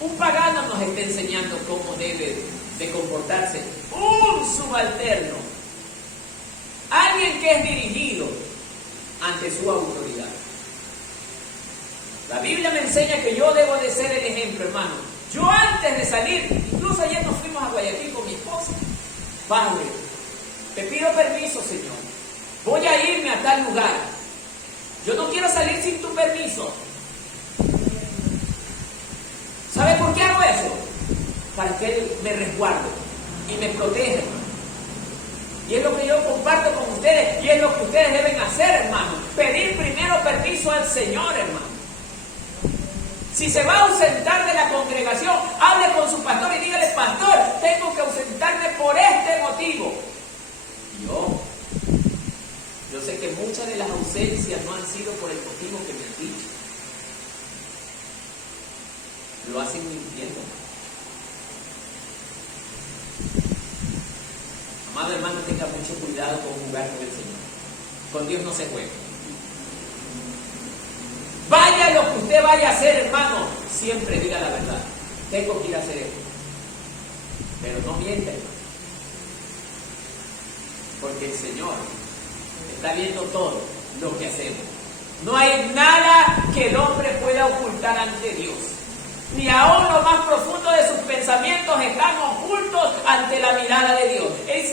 Un pagano nos está enseñando cómo debe de comportarse un subalterno, alguien que es dirigido ante su autoridad. La Biblia me enseña que yo debo de ser el ejemplo, hermano. Yo antes de salir, incluso ayer nos fuimos a Guayaquil con mi esposa. Padre, te pido permiso, Señor. Voy a irme a tal lugar. Yo no quiero salir sin tu permiso. ¿Sabe por qué hago eso? para que Él me resguarde y me proteja, hermano. Y es lo que yo comparto con ustedes, y es lo que ustedes deben hacer, hermano. Pedir primero permiso al Señor, hermano. Si se va a ausentar de la congregación, hable con su pastor y dígale: pastor, tengo que ausentarme por este motivo. Yo sé que muchas de las ausencias no han sido por el motivo que me han dicho. Lo hacen mintiendo. Amado hermano, tenga mucho cuidado con jugar con el Señor. Con Dios no se juega. Vaya lo que usted vaya a hacer, hermano, siempre diga la verdad. Tengo que ir a hacer esto. Pero no mienta, hermano. Porque el Señor está viendo todo lo que hacemos. No hay nada que el hombre pueda ocultar ante Dios. Ni aún lo más profundo de sus pensamientos están ocultos ante la mirada de Dios.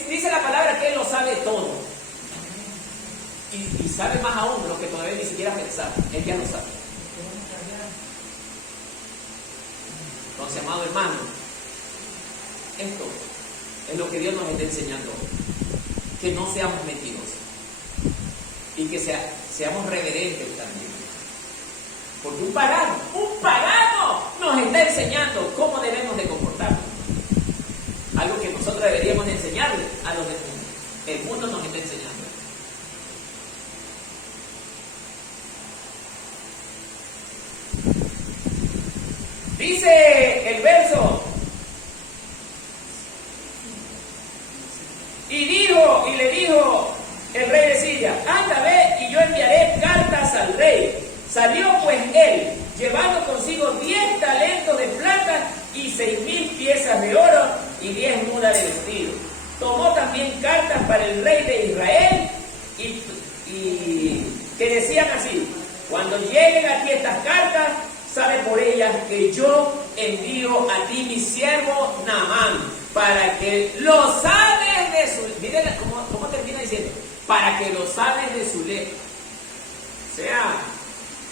Dice la palabra que Él lo sabe todo. Y sabe más aún lo que todavía ni siquiera pensar. Él ya lo sabe. Entonces, amado hermano, esto es lo que Dios nos está enseñando. Que no seamos mentirosos. Y que seamos reverentes también. Porque un pagano nos está enseñando cómo debemos de comportarnos. Algo que nosotros deberíamos de enseñarle a los del mundo. El mundo nos está enseñando. Dice el verso: y le dijo el rey de Siria: anda, ve, y yo enviaré cartas al rey. Salió pues él, llevando consigo 10 talentos de plata y 6,000 piezas de oro y 10 mudas de vestido. Tomó también cartas para el rey de Israel y que decían así: cuando lleguen aquí estas cartas, sabe por ellas que yo envío a ti mi siervo Naamán, para que lo sanes de su... Miren cómo termina diciendo: para que lo sanes de su ley. O sea,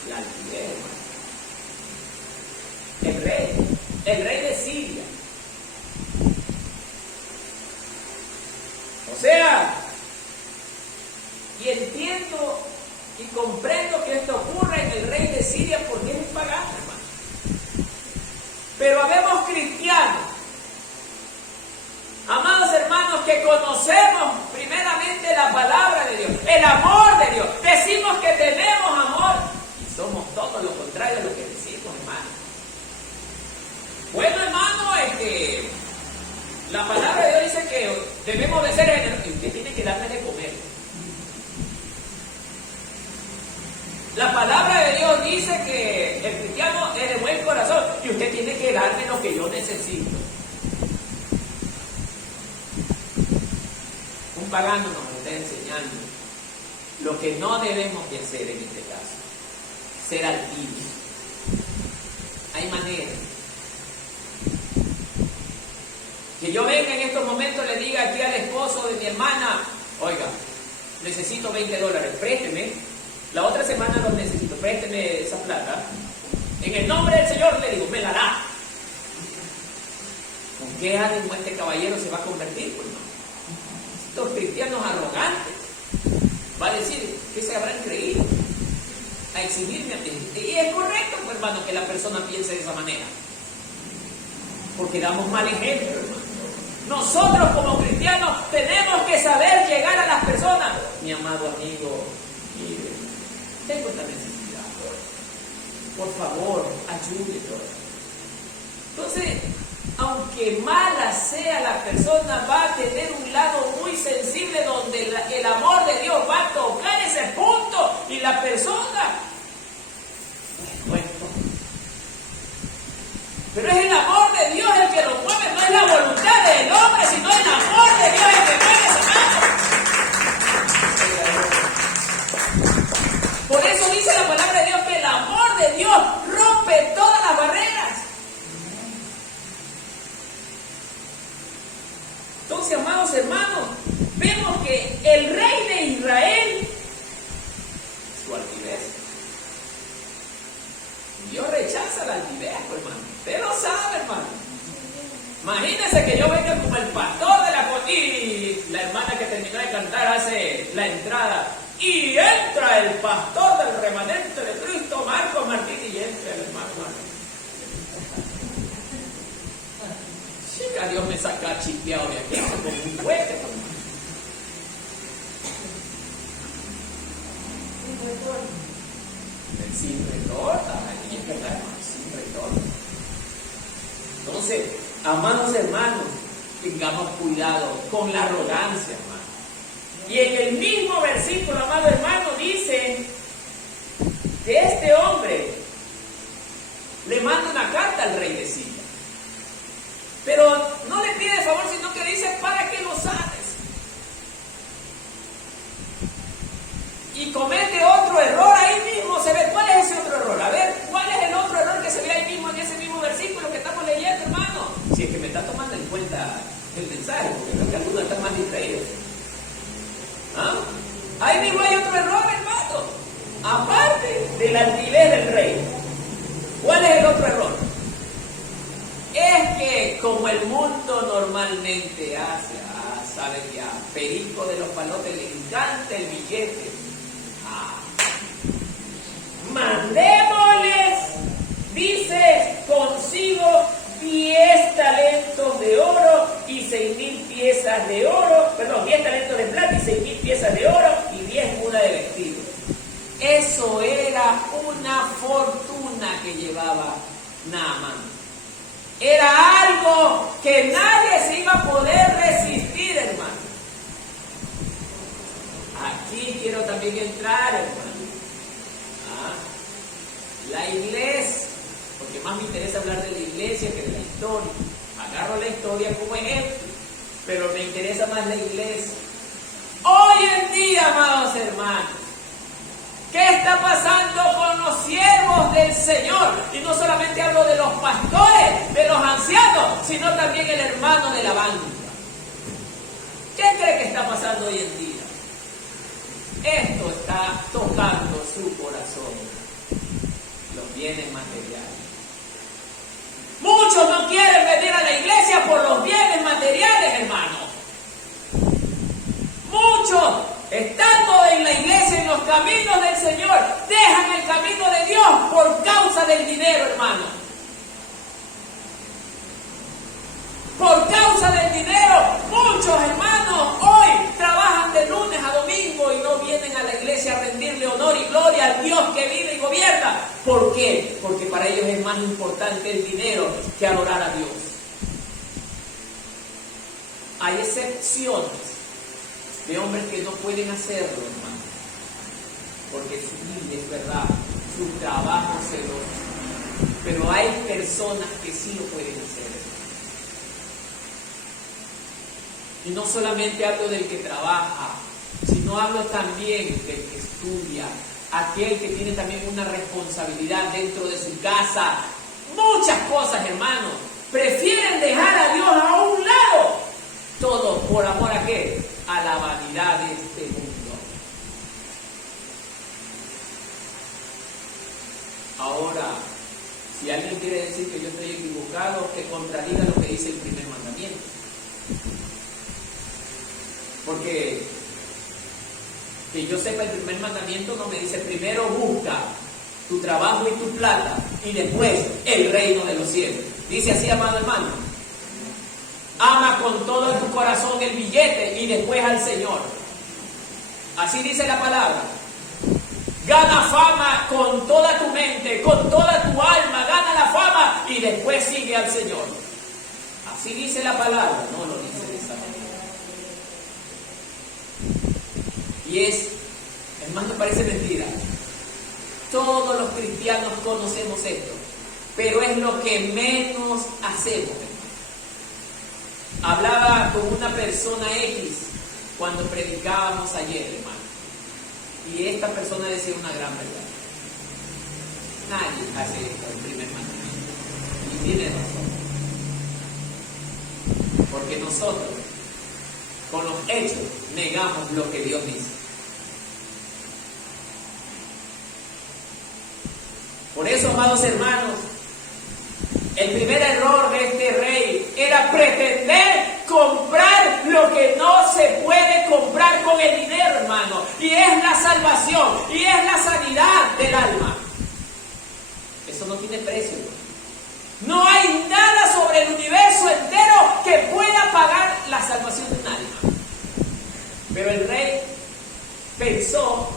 la altivez, hermano. El rey de Siria. O sea, y entiendo y comprendo que esto ocurre en el rey de Siria porque es un pagano, hermano. Pero habemos cristianos, amados hermanos, que conocemos primeramente la palabra de Dios, el amor de Dios. Decimos que tenemos amor y somos todo lo contrario de lo que decimos, hermano. Bueno, hermano, es que la palabra de Dios dice que debemos de ser generosos. Y usted tiene que darme de comer. La palabra de Dios dice que el cristiano es de buen corazón y usted tiene que darme lo que yo necesito. Un pagano nos está enseñando lo que no debemos de hacer en este caso: ser altivos. Hay maneras. Que yo venga en estos momentos y le diga aquí al esposo de mi hermana: oiga, necesito $20, présteme. La otra semana lo necesito, présteme esa plata. En el nombre del Señor le digo, me la da. ¿Con qué ánimo este caballero se va a convertir? Pues no. Estos cristianos arrogantes. Va a decir, ¿qué se habrán creído? A exhibirme a mí. Y es correcto, pues, hermano, que la persona piense de esa manera. Porque damos mal ejemplo, hermano. Nosotros como cristianos tenemos que saber llegar a las personas. Mi amado amigo, mire, tengo esta necesidad. Por favor, ayúdeme. Entonces, aunque mala sea la persona, va a tener un lado muy sensible donde el amor de Dios va a tocar ese punto y la persona, bueno, pero es el amor de Dios el que lo mueve, no es la voluntad del hombre, sino el amor de Dios el que mueve esa mano. Por eso dice la palabra de Dios que el amor de Dios rompe todas las barreras. Entonces, amados hermanos, vemos que el rey de Israel, su altivez, Dios rechaza la altivez, hermano. Usted lo sabe, hermano. la entrada. Y entra el pastor del remanente de Cristo, Marcos Martín, y entra el hermano Martín. Chica, Dios me saca chipeado de aquí, como un fuerte. Sin retorta, y es verdad, sin retorta. Entonces, amados hermanos, tengamos cuidado con la arrogancia, hermano. Y en el mismo versículo, amado hermano, dice que este hombre le manda una carta al rey de Siria. Pero no le pide favor, sino que dice para que lo sanes. Y comete otro error ahí mismo. Se ve cuál es ese otro error. A ver, ¿cuál es el otro error que se ve ahí mismo en ese mismo versículo que estamos leyendo, hermano? Si es que me está tomando en cuenta el mensaje, porque creo que algunos están más distraídos. ¿Ah? Ahí mismo hay otro error, hermano. Aparte de la altivez del rey. ¿Cuál es el otro error? Es que como el mundo normalmente hace, saben que a Perico de los Palotes le encanta el billete. Mandémosles, dice, consigo 10 talentos de oro y 6,000 piezas de oro, 10 talentos de plata y 6,000 piezas de oro y 10 mudas de vestido. Eso era una fortuna que llevaba Naamán. Era algo que nadie se iba a poder resistir, hermano. Aquí quiero también entrar, hermano. La iglesia, porque más me interesa hablar de la iglesia que de la historia. Agarro la historia como ejemplo, pero me interesa más la iglesia. Hoy en día, amados hermanos, ¿qué está pasando con los siervos del Señor? Y no solamente hablo de los pastores, de los ancianos, sino también el hermano de la banda. ¿Qué cree que está pasando hoy en día? Esto está tocando su corazón. Los bienes materiales. Muchos no quieren venir a la iglesia por los bienes materiales, hermano. Muchos, estando en la iglesia, en los caminos del Señor, dejan el camino de Dios por causa del dinero, hermano. Por causa del dinero, muchos hermanos hoy trabajan de lunes a domingo y no vienen a la iglesia a rendirle honor y gloria al Dios que vive y gobierna. ¿Por qué? Porque para ellos es más importante el dinero que adorar a Dios. Hay excepciones de hombres que no pueden hacerlo, hermano, porque su vida es verdad, su trabajo se lo hace. Pero hay personas que sí lo pueden hacer. Y no solamente hablo del que trabaja, sino hablo también del que estudia, aquel que tiene también una responsabilidad dentro de su casa. Muchas cosas, hermanos, prefieren dejar a Dios a un lado. Todo por amor ¿a qué? A la vanidad de este mundo. Ahora, si alguien quiere decir que yo estoy equivocado, que contradiga lo que dice el primer mandamiento. Porque que yo sepa, el primer mandamiento no me dice primero busca tu trabajo y tu plata y después el reino de los cielos. Dice así, amado hermano. Ama con todo tu corazón el billete y después al Señor. Así dice la palabra. Gana fama con toda tu mente, con toda tu alma, gana la fama y después sigue al Señor. Así dice la palabra, no lo dice de esa manera. Y es más, me parece mentira. Todos los cristianos conocemos esto, pero es lo que menos hacemos. Hablaba con una persona X cuando predicábamos ayer, hermano, y esta persona decía una gran verdad. Nadie hace esto, el primer mandamiento, y tiene razón, porque nosotros con los hechos negamos lo que Dios dice. Por eso, amados hermanos, el primer error de este rey era pretender comprar lo que no se puede comprar con el dinero, hermano. y es la salvación, y es la sanidad del alma. Eso no tiene precio. No hay nada sobre el universo entero que pueda pagar la salvación de un alma. Pero el rey pensó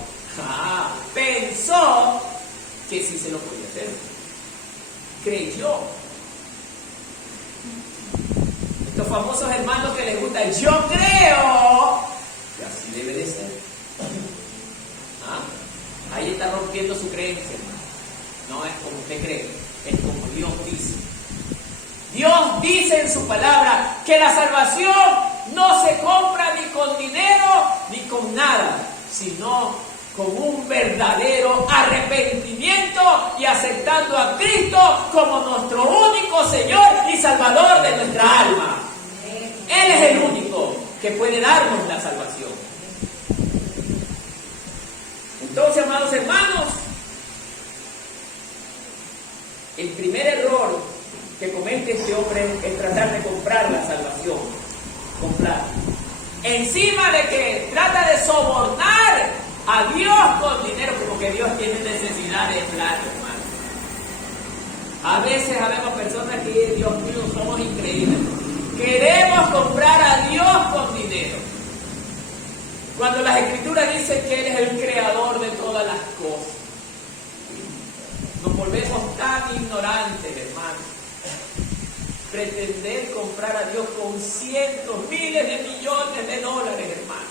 que sí se lo podía hacer. Creyó. Estos famosos hermanos que les gusta, yo creo que así debe de ser. Ahí está rompiendo su creencia, hermano. No es como usted cree, es como Dios dice. Dios dice en su palabra que la salvación no se compra ni con dinero ni con nada, sino con un verdadero arrepentimiento y aceptando a Cristo como nuestro único Señor y Salvador de nuestra alma. Él es el único que puede darnos la salvación. Entonces, amados hermanos, el primer error que comete este hombre es tratar de comprar la salvación, comprar. Encima de que trata de sobornar a Dios con dinero, como que Dios tiene necesidad de plata, hermano. A veces habemos personas que, Dios mío, somos increíbles. Queremos comprar a Dios con dinero. Cuando las Escrituras dicen que Él es el creador de todas las cosas, nos volvemos tan ignorantes, hermano. Pretender comprar a Dios con cientos, miles de millones de dólares, hermano.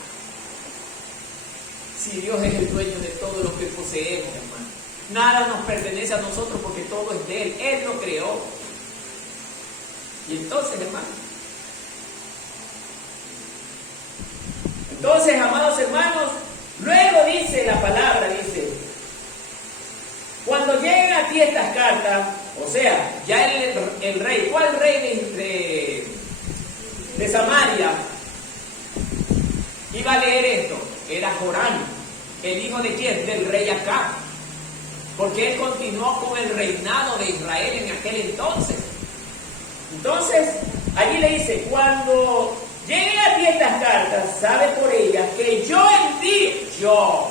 Si Dios es el dueño de todo lo que poseemos, hermano. Nada nos pertenece a nosotros porque todo es de Él. Él lo creó. Y entonces, hermano. Entonces, amados hermanos, luego dice la palabra, dice, cuando lleguen a ti estas cartas, o sea, ya el rey, ¿cuál rey de Samaria iba a leer esto? Era Joram, el hijo de quién? Del rey Acab, porque él continuó con el reinado de Israel en aquel entonces. Entonces, allí le dice, cuando lleguen a ti estas cartas, sabe por ellas que yo envío,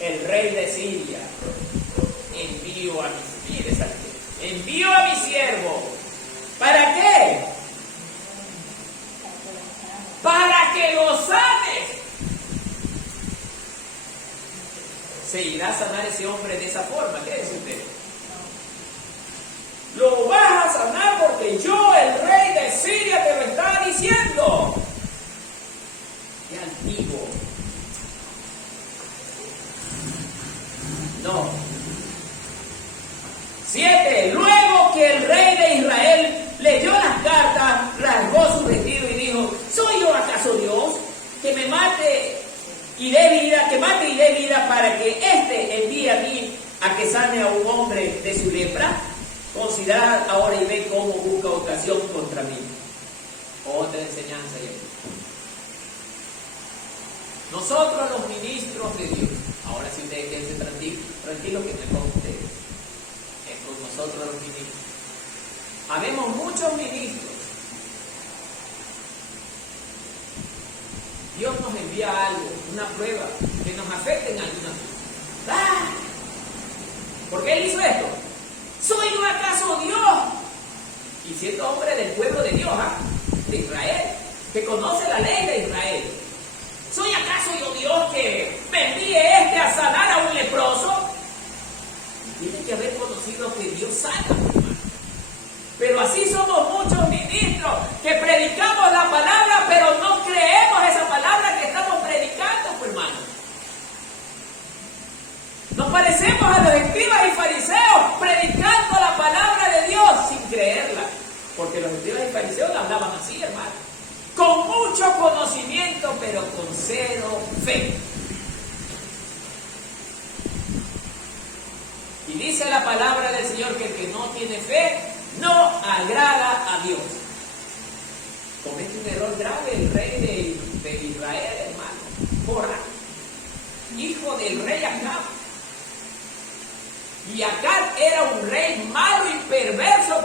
el rey de Siria, envío a mi siervo. ¿Para qué? Para que lo sanes. ¿Se irá a sanar ese hombre de esa forma? ¿Qué dice usted? Lo vas a sanar porque yo, el rey de Siria, te lo estaba diciendo. Qué antiguo. No. 7. Luego que el rey de Israel leyó las cartas, rasgó su vestido y dijo, ¿soy yo acaso Dios que me mate y dé vida, para que éste envíe a mí a que sane a un hombre de su lepra? Considerad ahora y ve cómo busca ocasión contra mí. Otra enseñanza ya. Nosotros los ministros de Dios, ahora sí ustedes quédense tranquilos que no es con ustedes, es con nosotros los ministros. Habemos muchos ministros. Dios nos envía algo, una prueba, que nos afecte en alguna cosa. ¿Por qué Él hizo esto? ¿Soy yo acaso Dios? Y siendo hombre del pueblo de Dios, de Israel, que conoce la ley de Israel. ¿Soy acaso yo Dios que me envíe a sanar a un leproso? Tiene que haber conocido que Dios sana, hermano. Pero así somos muchos ministros que predicamos la palabra, pero no creemos esa palabra que estamos predicando, hermano. Nos parecemos a los escribas y fariseos predicando la palabra de Dios sin creerla. Porque los escribas y fariseos hablaban así, hermano. Con mucho conocimiento, pero con cero fe. Y dice la palabra del Señor que el que no tiene fe no agrada a Dios. Comete un error grave el rey de Israel, hermano. Joram, hijo del rey Acab. Y Acab era un rey malo y perverso.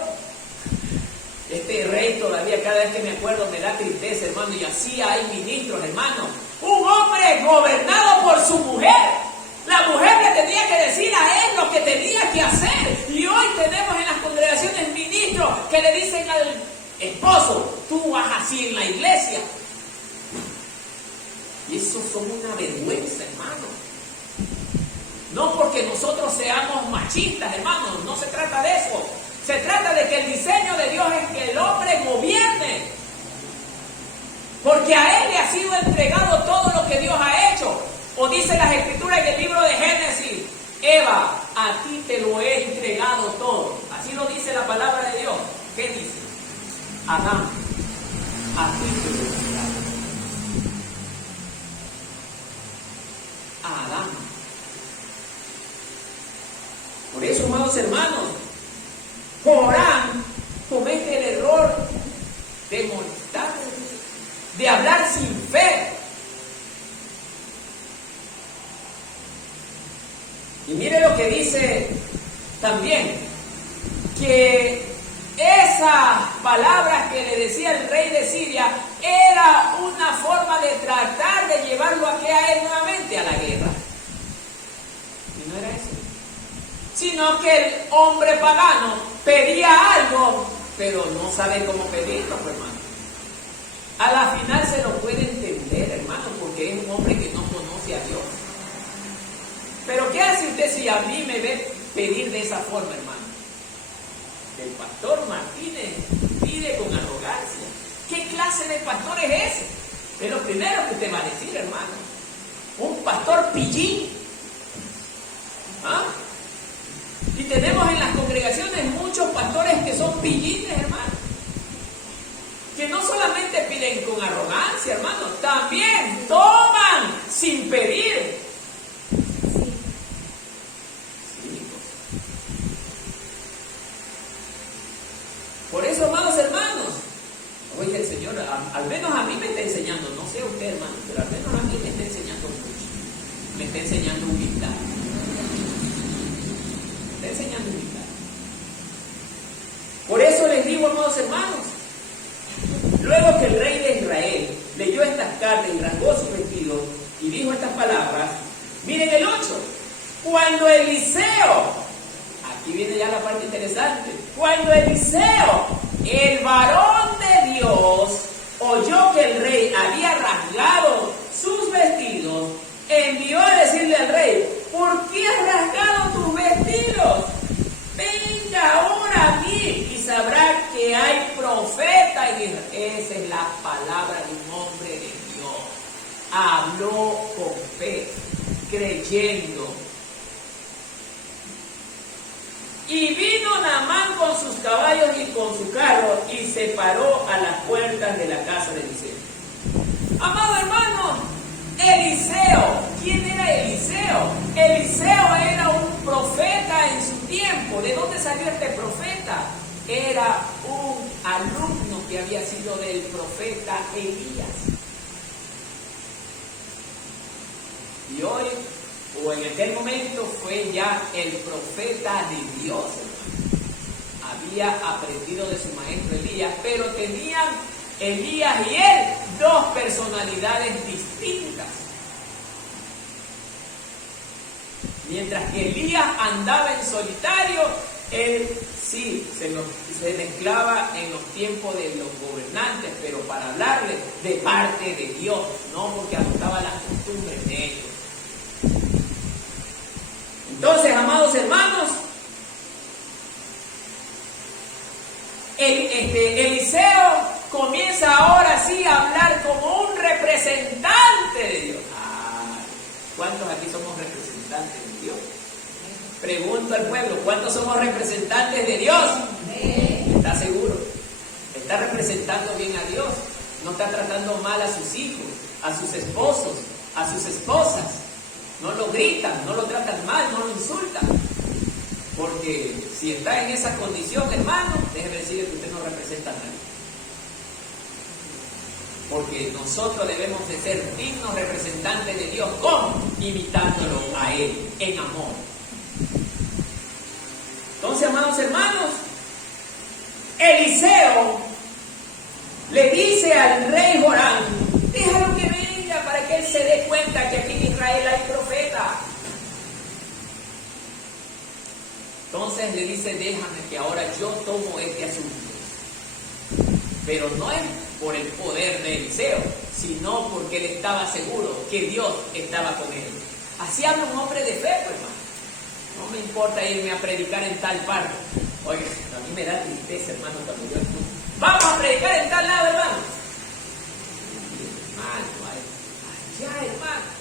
Este rey todavía, cada vez que me acuerdo, me da tristeza, hermano. Y así hay ministros, hermano. Un hombre hombre gobernado por su mujer. La mujer le tenía que decir a él lo que tenía que hacer. Y hoy tenemos en las congregaciones ministros que le dicen al esposo, tú vas así en la iglesia. Y eso son una vergüenza, hermano. No porque nosotros seamos machistas, hermanos, no se trata de eso. Se trata de que el diseño de Dios es que el hombre gobierne. Porque a él le ha sido entregado todo lo que Dios ha hecho. O dice las Escrituras en el libro de Génesis, Eva, a ti te lo he entregado todo. Así lo dice la palabra de Dios. ¿Qué dice? Adán, a ti te lo he entregado. A Adán. Por eso, amados hermanos, Corán comete el error de molestar, de hablar sin fe. Y mire lo que dice también, que esas palabras que le decía el rey de Siria era una forma de tratar de llevarlo a él nuevamente a la guerra. Y no era eso. Sino que el hombre pagano pedía algo, pero no sabe cómo pedirlo, hermano. A la final se lo puede entender, hermano, porque es un hombre que no conoce a Dios. Pero ¿qué hace usted si a mí me ve pedir de esa forma, hermano? El pastor Martínez pide con arrogancia. ¿Qué clase de pastor es ese? Es lo primero que usted va a decir, hermano. Un pastor pillín. ¿Ah? Y tenemos en las congregaciones muchos pastores que son pillines, hermano. Que no solamente piden con arrogancia, hermano, también toman sin pedir. Por eso, amados hermanos, oye, el Señor, al menos a mí me está enseñando, no sé a usted, hermano, pero al menos a mí me está enseñando mucho. Me está enseñando humildad. Me está enseñando humildad. Por eso les digo, amados hermanos, luego que el rey de Israel leyó estas cartas y rasgó su vestido y dijo estas palabras, miren el 8, cuando Eliseo, aquí viene ya la parte interesante. Cuando Eliseo, el varón de Dios, oyó que el rey había rasgado sus vestidos, envió a decirle al rey, ¿por qué has rasgado tus vestidos? Venga ahora a mí y sabrá que hay profeta en Israel. Esa es la palabra de un hombre de Dios. Habló con fe, creyendo. Y vino Naamán con sus caballos y con su carro y se paró a las puertas de la casa de Eliseo. Amado hermano, Eliseo, ¿quién era Eliseo? Eliseo era un profeta en su tiempo. ¿De dónde salió este profeta? Era un alumno que había sido del profeta Elías. Y hoy, o en aquel momento, fue ya el profeta de Dios, hermano. Había aprendido de su maestro Elías, pero tenían Elías y él dos personalidades distintas. Mientras que Elías andaba en solitario, él sí se mezclaba en los tiempos de los gobernantes, pero para hablarle de parte de Dios, no porque adoptaba las costumbres de ellos. Entonces, amados hermanos, Eliseo comienza ahora sí a hablar como un representante de Dios. ¿Cuántos aquí somos representantes de Dios? Pregunto al pueblo, ¿cuántos somos representantes de Dios? ¿Está seguro? ¿Está representando bien a Dios? ¿No está tratando mal a sus hijos, a sus esposos, a sus esposas? No lo gritan, no lo tratan mal, no lo insultan. Porque si está en esa condición, hermano, déjeme decirle que usted no representa a nadie. Porque nosotros debemos de ser dignos representantes de Dios. ¿Cómo? Imitándolo a Él, en amor. Entonces, amados hermanos, Eliseo le dice al rey Joram, déjalo que venga para que él se dé cuenta yo tomo este asunto. Pero no es por el poder de Eliseo, sino porque él estaba seguro que Dios estaba con él. Así habla un hombre de fe, pues, hermano. No me importa irme a predicar en tal parte. Oye, a mí me da tristeza, hermano, cuando yo escucho. Vamos a predicar en tal lado, hermano. Allá, hermano.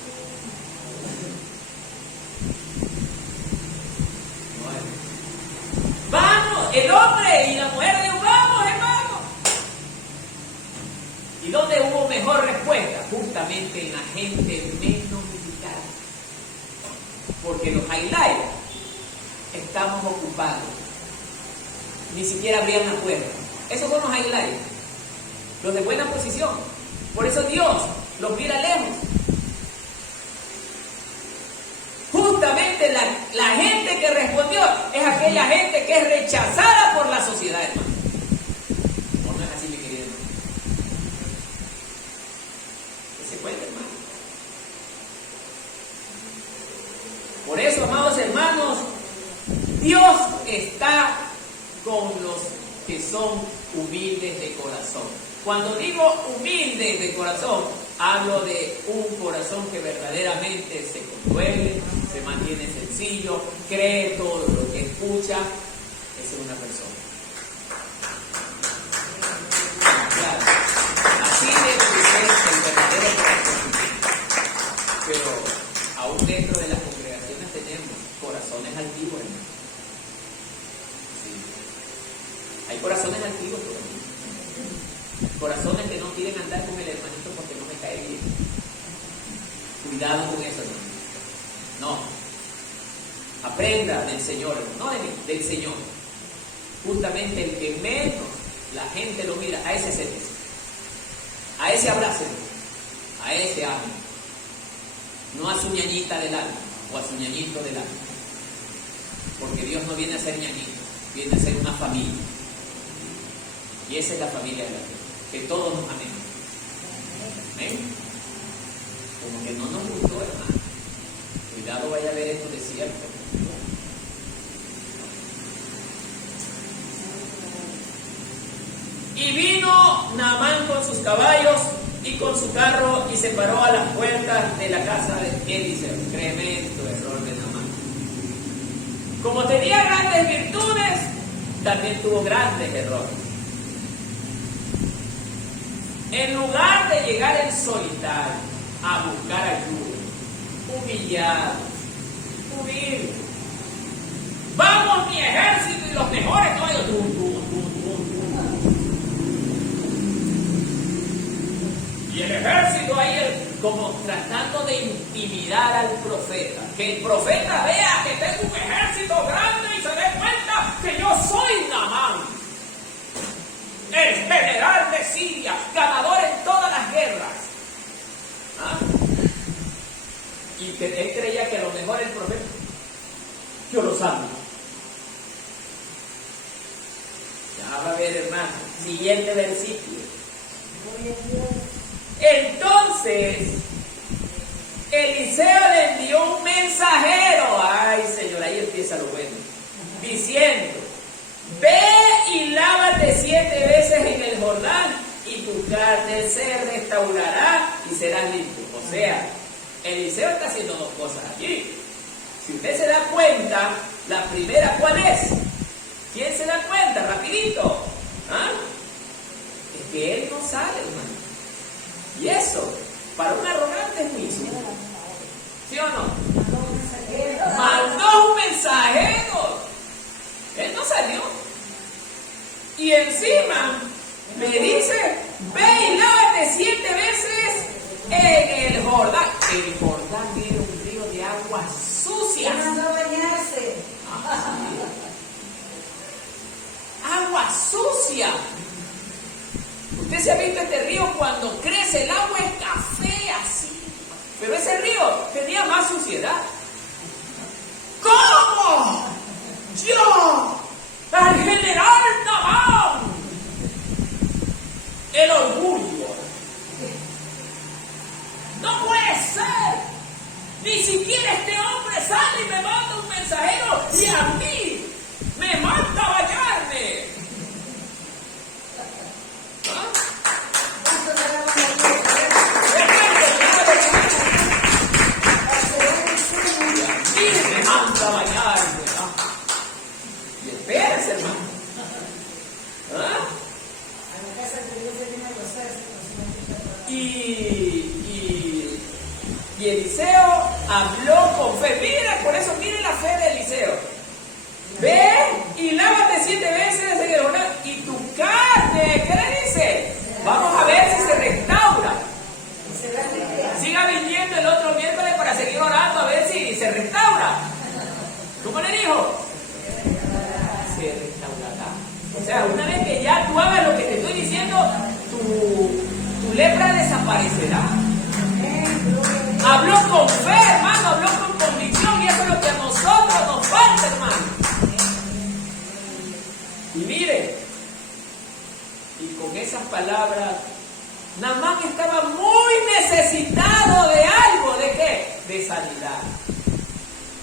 Vamos, el hombre y la mujer de vamos, hermano. ¿Y dónde hubo mejor respuesta? Justamente en la gente menos militar. Porque los highlights estamos ocupados. Ni siquiera abrían la puerta. Esos son los highlights. Los de buena posición. Por eso Dios los mira lejos. Justamente la gente que respondió es aquella gente que es rechazada por la sociedad, hermano. ¿O no es así, mi querido hermano? ¿Qué se cuenta, hermano? Por eso, amados hermanos, Dios está con los que son humildes de corazón. Cuando digo humildes de corazón, hablo de un corazón que verdaderamente se conduele, se mantiene sencillo, cree todo lo que escucha. Esa es una persona. Claro, así debe ser el verdadero corazón. Pero aún dentro de las congregaciones tenemos corazones altivos, hermano. Sí. Hay corazones altivos todavía. Corazones que no quieren andar con el hermanito porque no me cae bien. Cuidado con eso, hermano. No. Aprenda del Señor, no de mí, del Señor. Justamente el que menos la gente lo mira, a ese se a ese abracen, a ese amen. No a su ñañita del alma o a su ñañito del alma. Porque Dios no viene a ser ñañito, viene a ser una familia. Y esa es la familia de la fe. Que todos nos amemos. ¿Amén? Como que no nos gustó, hermano. Cuidado, vaya a ver estos desiertos. Y vino Naamán con sus caballos y con su carro y se paró a las puertas de la casa de Eliseo. Tremendo error de Naamán. Como tenía grandes virtudes, también tuvo grandes errores. En lugar de llegar en solitario a buscar ayuda, humillado, humilde, vamos mi ejército y los mejores caballos, y el ejército ahí como tratando de intimidar al profeta, que el profeta vea que tengo un ejército grande y se dé cuenta que yo soy Naamán, el general de Siria, ganador en todas las guerras. ¿Ah? Y que él creía que a lo mejor el profeta, yo lo sabía. Ya va a ver, hermano, siguiente versículo. Entonces Eliseo le envió un mensajero, ay Señor, ahí empieza lo bueno, diciendo: ve y lávate 7 veces en el Jordán y tu carne se restaurará y serás limpio. O sea, Eliseo está haciendo 2 cosas allí. Si usted se da cuenta, la primera, ¿cuál es? ¿Quién se da cuenta? Rapidito. ¿Ah? Es que él no sabe, hermano. Y eso, para un arrogante es muy insulto. ¿Sí o no? Mandó un mensajero. Él no salió. Y encima me dice: ve y lávate 7 veces en el Jordán. El Jordán era un río de aguas sucias. Agua sucia. Usted se ha visto este río cuando crece, el agua es café así. Pero ese río tenía más suciedad. ¿Cómo? Yo, el general Naamán, el orgullo. No puede ser. Ni siquiera este hombre sale y me manda un mensajero y a mí me manda a bañarme. Y Eliseo habló con fe. Mira, por eso miren la fe de Eliseo. Ve y lávate 7 veces en el Jordán y tu carne, ¿qué le dice? Vamos a ver si se restaura. Siga viniendo el otro miércoles para seguir orando a ver si se restaura. ¿Cómo le dijo? Se restaurará. O sea, una vez que ya tú hagas lo que te estoy diciendo, tu lepra desaparecerá. Habló con fe, hermano, habló con convicción, y eso es lo que a nosotros nos falta, hermano. Y mire, y con esas palabras, Naamán estaba muy necesitado de algo. ¿De qué? De sanidad.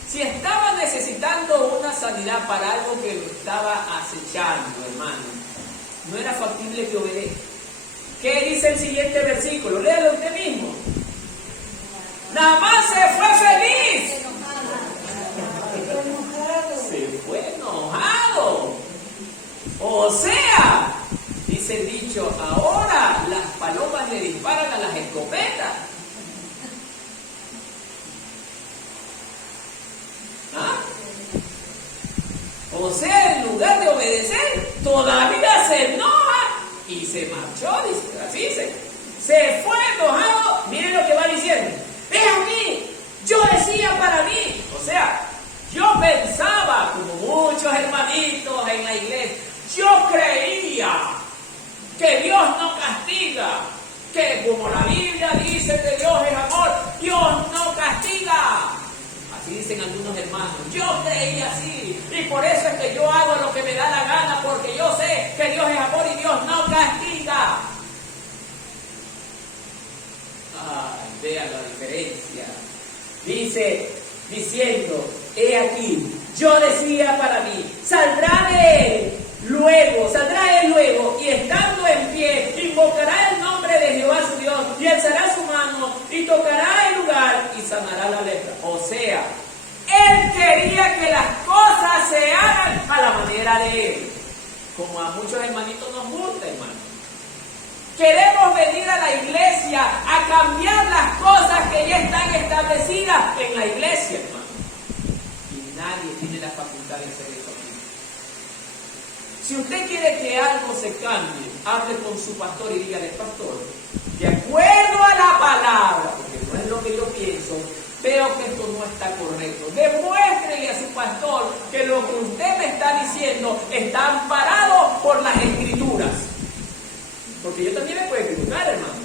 Si estaba necesitando una sanidad para algo que lo estaba acechando, hermano, no era factible que obedezca. ¿Qué dice el siguiente versículo? Léalo usted mismo. Naamán se fue feliz. Se fue enojado. O sea, dice el dicho, ahora las palomas le disparan a las escopetas. ¿Ah? O sea, en lugar de obedecer, todavía se enoja y se marchó, dice, así dice. Se fue enojado. Miren lo que va diciendo. Ve aquí, yo decía para mí. O sea, yo pensaba, como muchos hermanitos en la iglesia, yo creía que Dios no castiga, que como la Biblia dice que Dios es amor, Dios no castiga. Así dicen algunos hermanos. Yo creía así, y por eso es que yo hago lo que me da la gana, porque yo sé que Dios es amor y Dios no castiga. Ay, vean la diferencia. Dice, diciendo, he aquí, yo decía para mí, saldrá él luego, y estando en pie, invocará el nombre de Jehová su Dios, y alzará su mano, y tocará el lugar, y sanará la lepra. O sea, él quería que las cosas se hagan a la manera de él. Como a muchos hermanitos nos gusta, hermano. Queremos venir a la iglesia a cambiar las cosas que ya están establecidas en la iglesia, hermano. Y nadie tiene la facultad de hacer eso aquí. Si usted quiere que algo se cambie, hable con su pastor y dígale, pastor, de acuerdo a la palabra, porque no es lo que yo pienso, veo que esto no está correcto. Demuéstrele a su pastor que lo que usted me está diciendo está amparado por las escrituras. Porque yo también me puedo equivocar, hermano.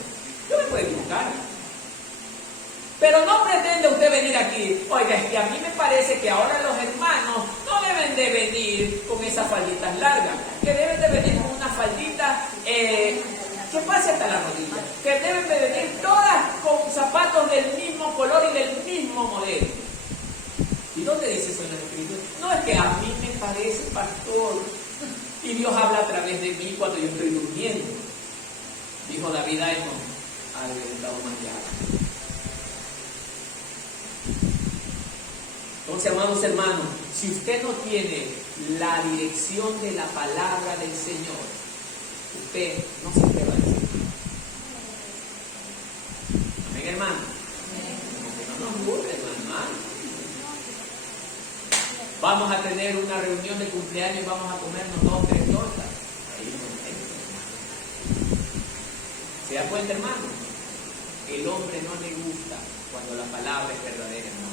Yo me puedo equivocar. Pero no pretende usted venir aquí. Oiga, es que a mí me parece que ahora los hermanos no deben de venir con esas falditas largas. Que deben de venir con una faldita que pase hasta la rodilla. Que deben de venir todas con zapatos del mismo color y del mismo modelo. ¿Y dónde dice eso en la escritura? No, es que a mí me parece, pastor. Y Dios habla a través de mí cuando yo estoy durmiendo. Dijo David, ay no, alentado mañana. Entonces, amados hermanos, si usted no tiene la dirección de la palabra del Señor, usted no se atreva a decir. Amén, hermano. Como que no nos gusta, hermano. Vamos a tener una reunión de cumpleaños y vamos a comernos 2 o 3 tortas. Ahí no hay, hermano. ¿Se da cuenta, hermano? El hombre no le gusta cuando la palabra es verdadera, hermano.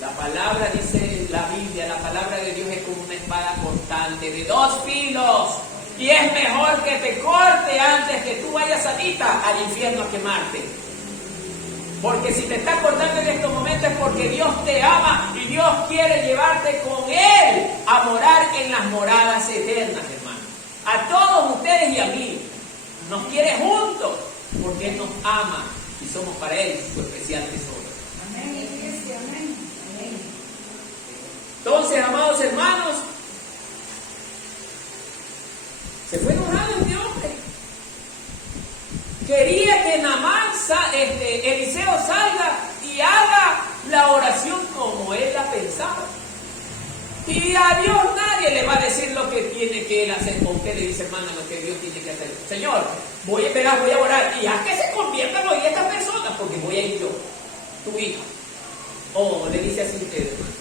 La palabra, dice la Biblia, la palabra de Dios es como una espada cortante de 2 filos. Y es mejor que te corte antes que tú vayas solita al infierno a quemarte. Porque si te está cortando en estos momentos es porque Dios te ama y Dios quiere llevarte con Él a morar en las moradas eternas, hermano. A todos ustedes y a mí. Nos quiere juntos porque Él nos ama y somos para Él su especial tesoro. Amén. Amén. Entonces, amados hermanos, se fue enojado este hombre. Quería que Naamán, Eliseo salga y haga la oración como él la pensaba. Y a Dios nadie nadie le va a decir lo que tiene que él hacer. ¿O usted le dice, hermana, lo que Dios tiene que hacer? Señor, voy a esperar, voy a orar y haz que se conviertan hoy estas personas, porque voy a ir yo, tu hija. O le dice así usted, hermano.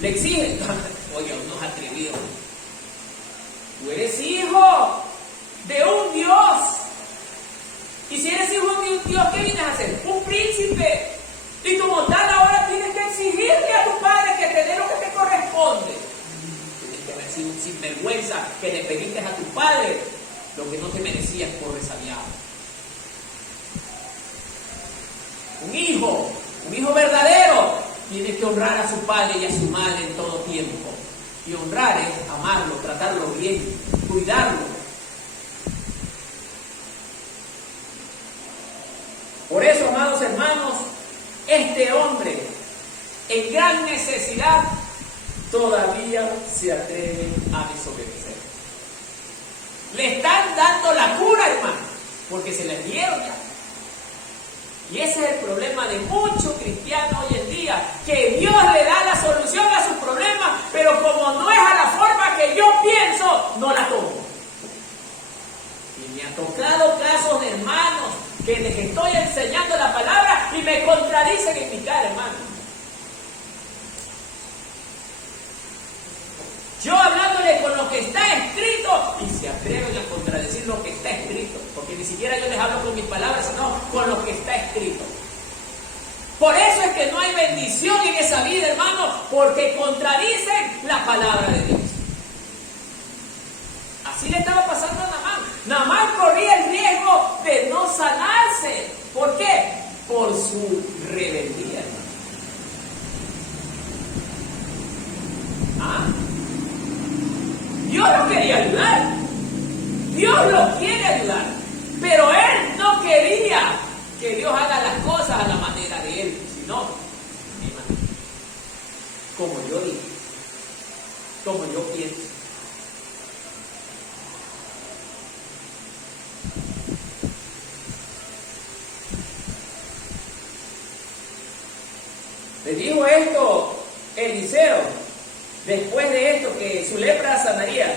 Le exige, oye, unos atrevidos. Tú eres hijo de un Dios. Y si eres hijo de un Dios, ¿qué vienes a hacer? Un príncipe. Y como tal, ahora tienes que exigirle a tu padre que te dé lo que te corresponde. Tienes que haber sido un sinvergüenza que le pediste a tu padre lo que no te merecías por resabiado. Un hijo verdadero, tiene que honrar a su padre y a su madre en todo tiempo. Y honrar es amarlo, tratarlo bien, cuidarlo. Por eso, amados hermanos, este hombre, en gran necesidad, todavía se atreve a desobedecer. Le están dando la cura, hermano, porque se le dieron ya. Y ese es el problema de muchos cristianos hoy en día, que Dios le da la solución a sus problemas, pero como no es a la forma que yo pienso, no la tomo. Y me ha tocado casos de hermanos que les estoy enseñando la palabra y me contradicen en mi cara, hermano. Yo hablándole con lo que está escrito y se atreven a contradecir lo que está escrito, porque ni siquiera yo les hablo con mis palabras, sino con lo que está escrito. Por eso es que no hay bendición en esa vida, hermano, porque contradicen la palabra de Dios. Así le estaba pasando a Naamán. Naamán corría el riesgo de no sanarse. ¿Por qué? Por su rebeldía, hermano. Dios lo quería ayudar. Dios lo quiere ayudar. Pero él no quería que Dios haga las cosas a la manera de él. Sino, como yo dije, como yo pienso. Le dijo esto Eliseo, después de esto, que su lepra sanaría.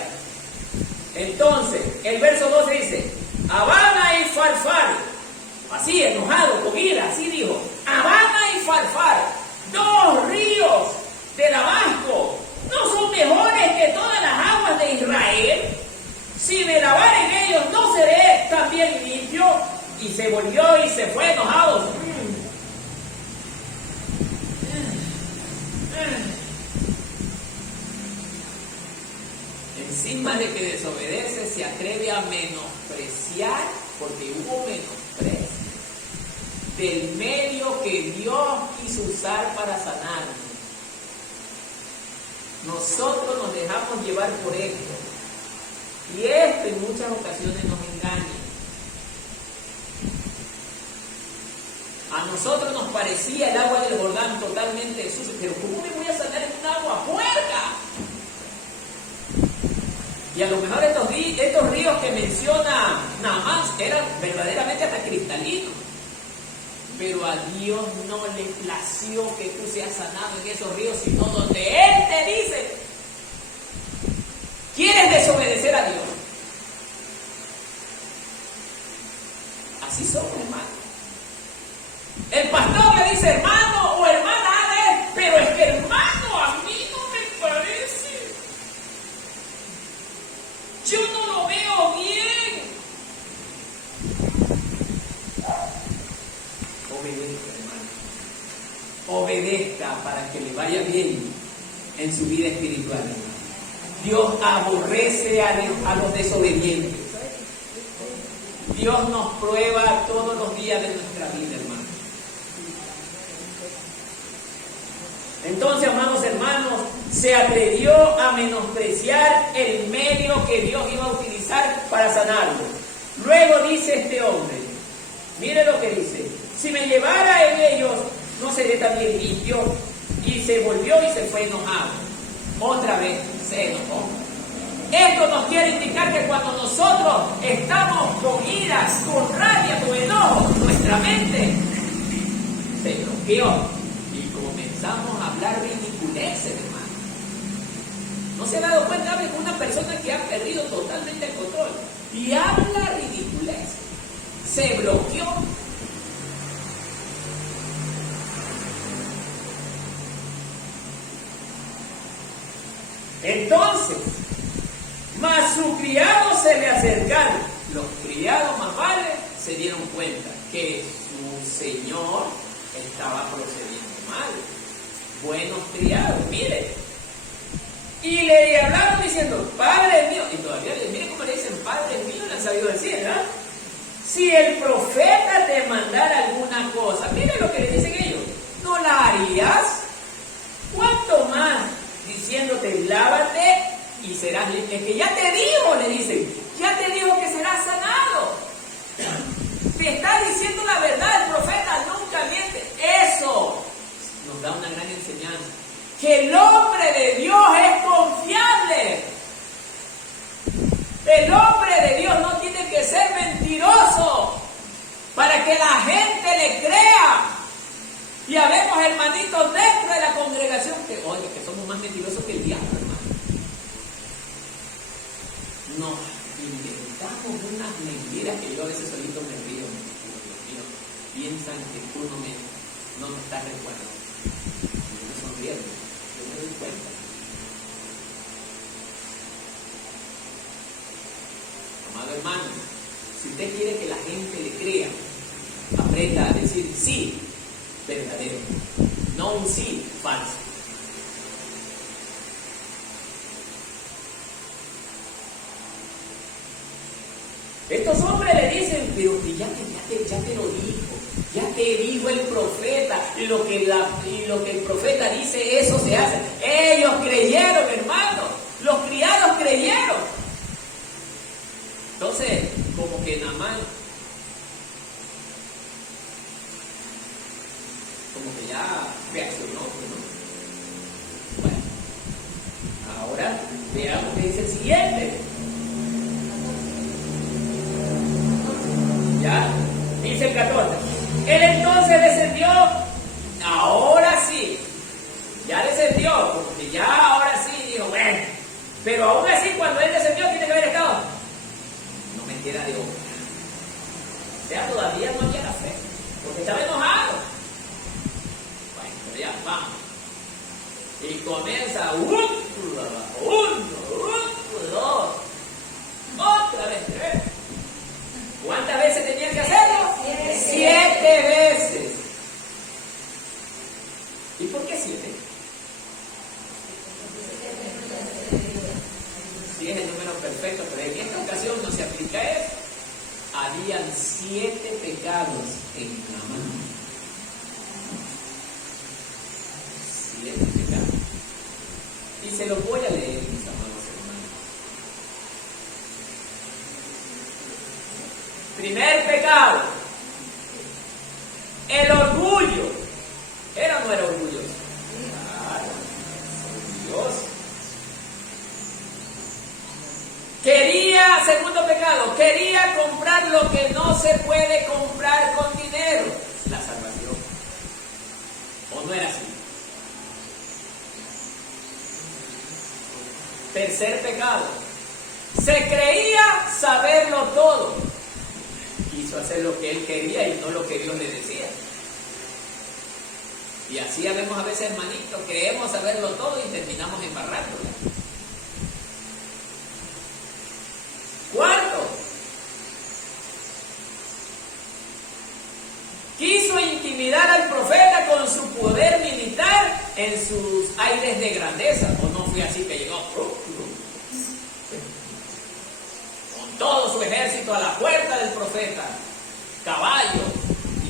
Entonces, el verso 12 dice, Abana y Farfar, así enojado, con ira, así dijo, Abana y Farfar, dos ríos de Damasco, ¿no son mejores que todas las aguas de Israel? Si me lavare en ellos, ¿no seré también limpio? Y se volvió y se fue enojado. Encima de que desobedece, se atreve a menospreciar, porque hubo menosprecio del medio que Dios quiso usar para sanarnos. Nosotros nos dejamos llevar por esto, y esto en muchas ocasiones nos engaña. A nosotros nos parecía el agua del Jordán totalmente sucia, pero ¿cómo me voy a sanar en un agua puerca? Y a lo mejor estos ríos que menciona Naamán eran verdaderamente hasta cristalinos. Pero a Dios no le plació que tú seas sanado en esos ríos, sino donde Él te dice, ¿quieres desobedecer a Dios? Así somos, hermano. El pastor le dice, hermano o hermana, pero es que hermano, a mí no me parece. Yo no lo veo bien. Obedezca, hermano. Obedezca para que le vaya bien en su vida espiritual. Dios aborrece a los desobedientes. Dios nos prueba todos los días de nuestra vida, hermano. Entonces, amados hermanos, se atrevió a menospreciar el medio que Dios iba a utilizar para sanarlo. Luego dice este hombre, mire lo que dice, si me llevara en ellos, no seré también limpio. Y se volvió y se fue enojado. Otra vez se enojó. Esto nos quiere indicar que cuando nosotros estamos con iras, con rabia, con enojo, nuestra mente se bloqueó y comenzamos a hablar ridiculeces, hermano. ¿No se ha dado cuenta? Habla con una persona que ha perdido totalmente el control y habla ridiculez. Se bloqueó. Entonces, mas su criado se le acercaron. Los criados más vale se dieron cuenta que su señor estaba procediendo mal. Buenos criados, mire. Y le hablaron diciendo, Padre mío, y todavía mire cómo le dicen, Padre mío, le han sabido decir, ¿verdad? Si el profeta te mandara alguna cosa, mire lo que le dicen ellos, ¿no la harías? ¿Cuánto más diciéndote, lávate y serás limpio? Es que ya te dijo, le dicen, ya te dijo que serás sanado. Te está diciendo la verdad, el profeta nunca miente. Eso nos da una gran enseñanza. Que el hombre de Dios es confiable. El hombre de Dios no tiene que ser mentiroso para que la gente le crea. Y habemos hermanitos dentro de la congregación que, oye, que somos más mentirosos que el diablo, hermano. Nos inventamos unas mentiras que yo a veces solito me río. Dios mío, piensan que tú no me estás recordando. Yo me sonrío. Yo me doy cuenta. Amado hermano, si usted quiere que la gente le crea, aprenda a decir sí verdadero, no un sí falso. Estos hombres le dicen, pero que ya te lo dijo, ya te dijo el profeta, y lo que el profeta dice, eso se hace. Ellos creyeron, hermano, los criados creyeron. Entonces, como que nada más, como que ya reaccionó, ¿no? Bueno, ahora veamos qué dice el siguiente. Ya, dice el 14. Él entonces descendió, ahora sí, ya descendió, porque ya ahora sí dijo, bueno, pero aún así cuando él descendió tiene que haber estado, no me queda de otra. O sea, todavía no había la fe, porque estaba enojado. Bueno, pero ya, vamos. Y comienza, dos, otra vez, tres. ¿Cuántas veces tenía que hacerlo? 7 veces. ¿Y por qué 7? Sí, es el número perfecto, pero en esta ocasión no se aplica eso. Habían 7 pecados en la mano. 7 pecados. Y se los voy a leer, mis amados hermanos. Primer pecado, el orgullo. ¿Era o no era orgulloso? Claro, orgulloso. Segundo pecado, quería comprar lo que no se puede comprar con dinero. La salvación. ¿O no era así? Tercer pecado, se creía saberlo todo. Quiso hacer lo que él quería y no lo que Dios le decía. Y así vemos a veces, hermanitos, creemos saberlo todo y terminamos embarrándola. Cuarto, quiso intimidar al profeta con su poder militar en sus aires de grandeza. ¿O no fue así que llegó? Todo su ejército a la puerta del profeta, caballos,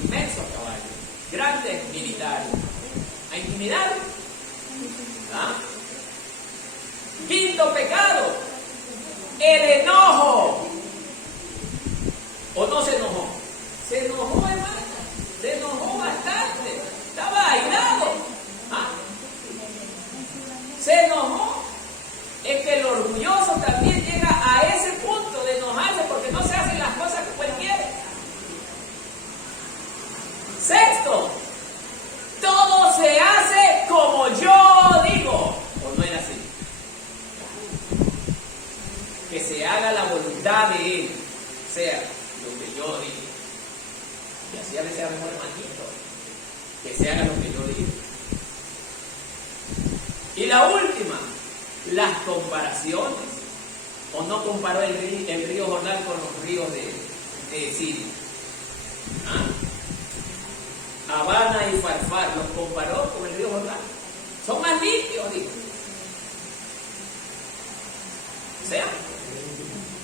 inmensos caballos, grandes militares, a intimidar. ¿Ah? Quinto pecado, el enojo. ¿O no se enojó? Se enojó, hermano, se enojó bastante, estaba airado. ¿Ah? Se enojó. Es que el orgulloso también llega a ese punto de enojarse porque no se hacen las cosas como él quiere. Sexto, todo se hace como yo digo. ¿O no era así? voluntad de Él sea lo que yo digo. Y así a veces a mejor, hermanito, que se haga lo que yo digo. Y la última, las comparaciones. ¿O no comparó el río Jordán con los ríos de Siria? Habana y Farfar, los comparó con el río Jordán. Son más limpios, digo. O sea,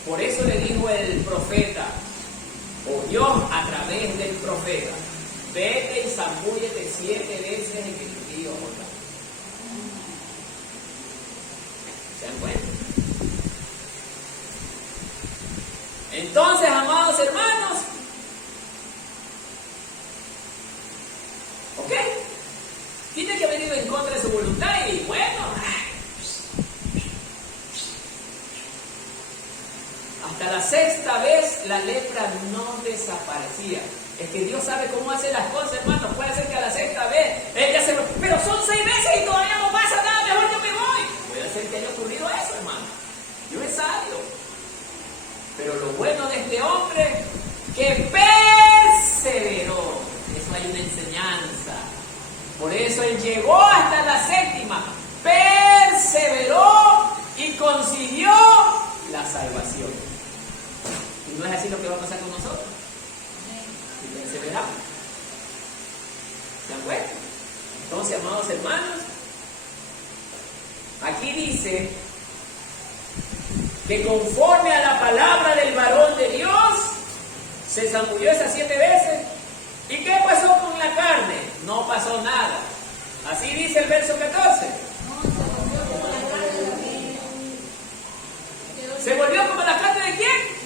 por eso le dijo el profeta, o Dios a través del profeta, vete y zambúllete 7 veces en el río Jordán. ¿Se dan cuenta? Entonces, amados hermanos, ok, tiene que haber ido en contra de su voluntad y bueno, hasta la 6ª vez la lepra no desaparecía. Es que Dios sabe cómo hace las cosas, hermanos. Puede ser que a la 6ª vez Él ya se lo... Pero son 6 veces y todavía no pasa nada, mejor yo me voy. Puede ser que haya ocurrido eso, hermano. Dios es sabio. Pero lo bueno de este hombre, que perseveró. Eso hay una enseñanza. Por eso él llegó hasta la 7ª, perseveró y consiguió la salvación. ¿Y no es así lo que va a pasar con nosotros? Si perseveramos. ¿Se dan cuenta? Entonces, amados hermanos, aquí dice que conforme a la palabra del varón de Dios, se zambulló esas 7 veces. ¿Y qué pasó con la carne? No pasó nada. Así dice el verso 14. ¿Se volvió como la carne de quién?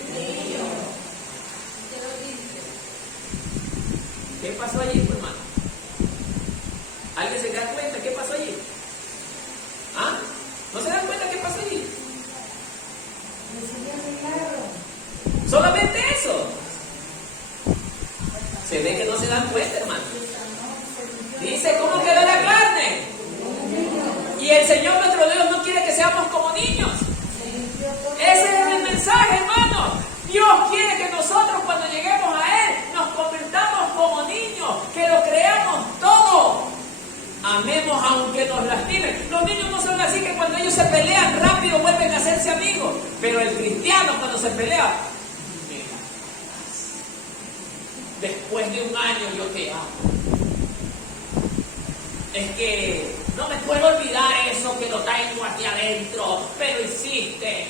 ¿Qué pasó allí, hermano? ¿Alguien se da cuenta qué pasó allí? ¿Ah? ¿No se dan cuenta qué pasó allí? Solamente eso. Se ve que no se dan cuenta, hermano. Dice, ¿cómo quedó la carne? Y el Señor nuestro Dios no quiere que seamos como niños. Ese es el mensaje, hermano. Dios quiere que nosotros cuando lleguemos a Él nos convirtamos como niños, que lo creamos todo. Amemos aunque nos lastimen. Los niños no son así, que cuando ellos se pelean rápido vuelven a hacerse amigos. Pero el cristiano cuando se pelea, después de un año yo te amo. Es que no me puedo olvidar eso que lo tengo aquí adentro, pero hiciste.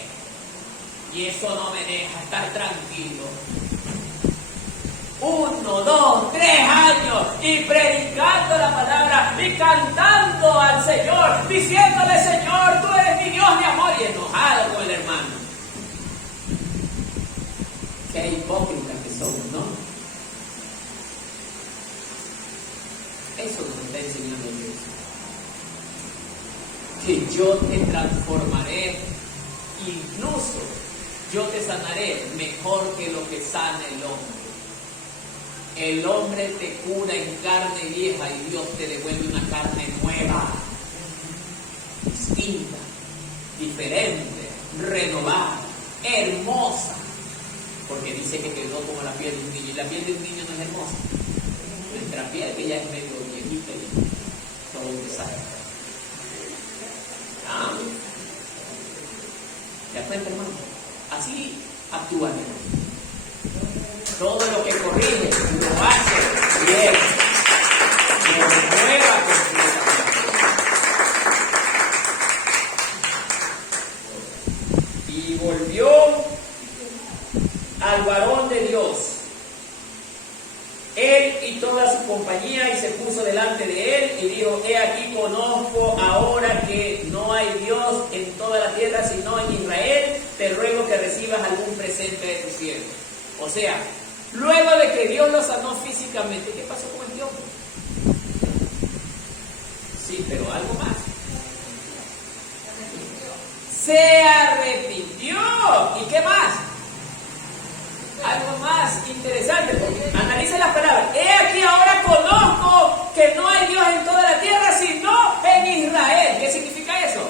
Y eso no me deja estar tranquilo. 1, 2, 3 años y predicando la palabra y cantando al Señor, diciéndole, Señor, tú eres mi Dios de amor, y enojado con el hermano. Qué hipócritas que somos, ¿no? Eso nos está enseñando Dios. Que yo te transformaré, incluso yo te sanaré mejor que lo que sana el hombre. El hombre te cura en carne vieja y Dios te devuelve una carne nueva, distinta, diferente, renovada, hermosa. Porque dice que quedó como la piel de un niño. Y la piel de un niño no es hermosa. Nuestra piel, que ya es medio viejita, todo lo que sabe. ¿Ah? ¿Te das cuenta, hermano? Así actúa Dios. Todo lo que corrige, lo hace bien, lo renueva completamente. Y volvió al varón de Dios, él y toda su compañía, y se puso delante de él y dijo, he aquí conozco ahora que no hay Dios en toda la tierra sino en Israel, te ruego que recibas algún presente de tu siervo. O sea, luego de que Dios lo sanó físicamente, ¿qué pasó con este hombre? Sí, pero algo más. Se arrepintió. ¿Y qué más? Algo más interesante. Analice las palabras. He aquí ahora conozco que no hay Dios en toda la tierra sino en Israel. ¿Qué significa eso?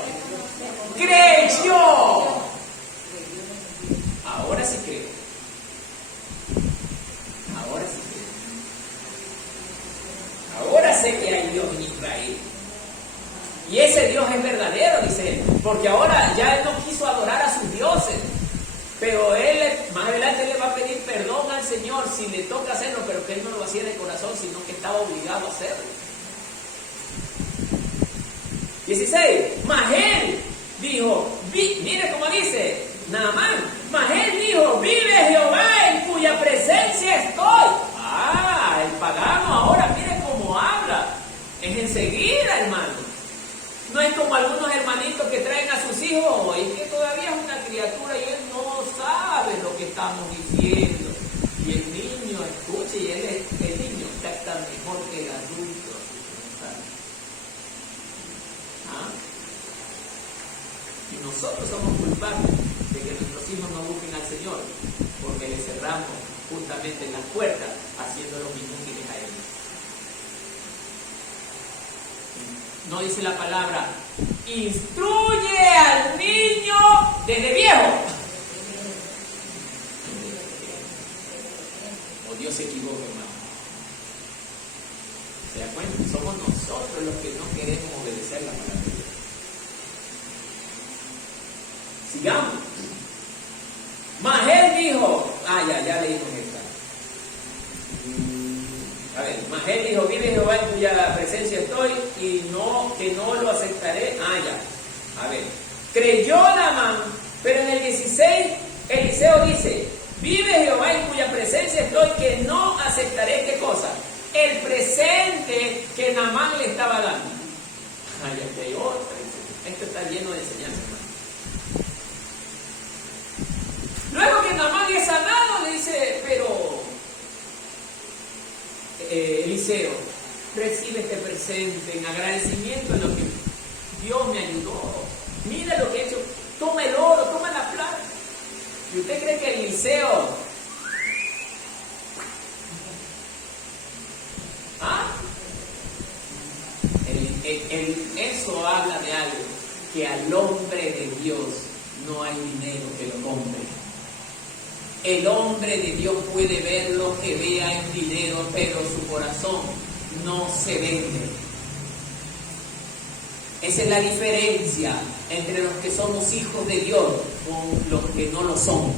Creyó. Ahora sé que hay Dios en Israel. Y ese Dios es verdadero, dice él, porque ahora ya él no quiso adorar a sus dioses, pero él más adelante le va a pedir perdón al Señor si le toca hacerlo, pero que él no lo hacía de corazón, sino que estaba obligado a hacerlo. 16. Mas él dijo, mire cómo dice Naamán, mas él dijo, vive Jehová en cuya presencia estoy. El pagano ahora mire cómo habla, es enseguida, hermano. No es como algunos hermanitos que traen a sus hijos, es que todavía es una criatura y él no sabe lo que estamos diciendo. Y el niño escucha y el niño capta mejor que el adulto. Y nosotros somos culpables de que nuestros hijos no busquen al Señor, porque les cerramos justamente en las puertas, haciéndolos inútiles a ellos. No dice la palabra, instruye al niño desde viejo. O Dios se equivoca, hermano. ¿Se da cuenta? Somos nosotros los que no queremos obedecer la palabra de Dios. Sigamos. Mas él dijo, ya leímos esta. A ver, mas él dijo, vive Jehová en cuya presencia estoy y que no lo aceptaré. A ver, creyó Naamán, pero en el 16 Eliseo dice, vive Jehová en cuya presencia estoy que no aceptaré. ¿Qué cosa? El presente que Naamán le estaba dando. Aquí hay otra. Esto está lleno de enseñanza, hermano. Luego que Naamán es sanado, le dice, pero Eliseo, recibe este presente en agradecimiento en lo que Dios me ayudó. Mira lo que he hecho. Toma el oro, toma la plata. ¿Y usted cree que Eliseo eso habla de algo, que al hombre de Dios no hay dinero que lo compre. El hombre de Dios puede ver lo que vea en dinero, pero su corazón no se vende. Esa es la diferencia entre los que somos hijos de Dios con los que no lo son.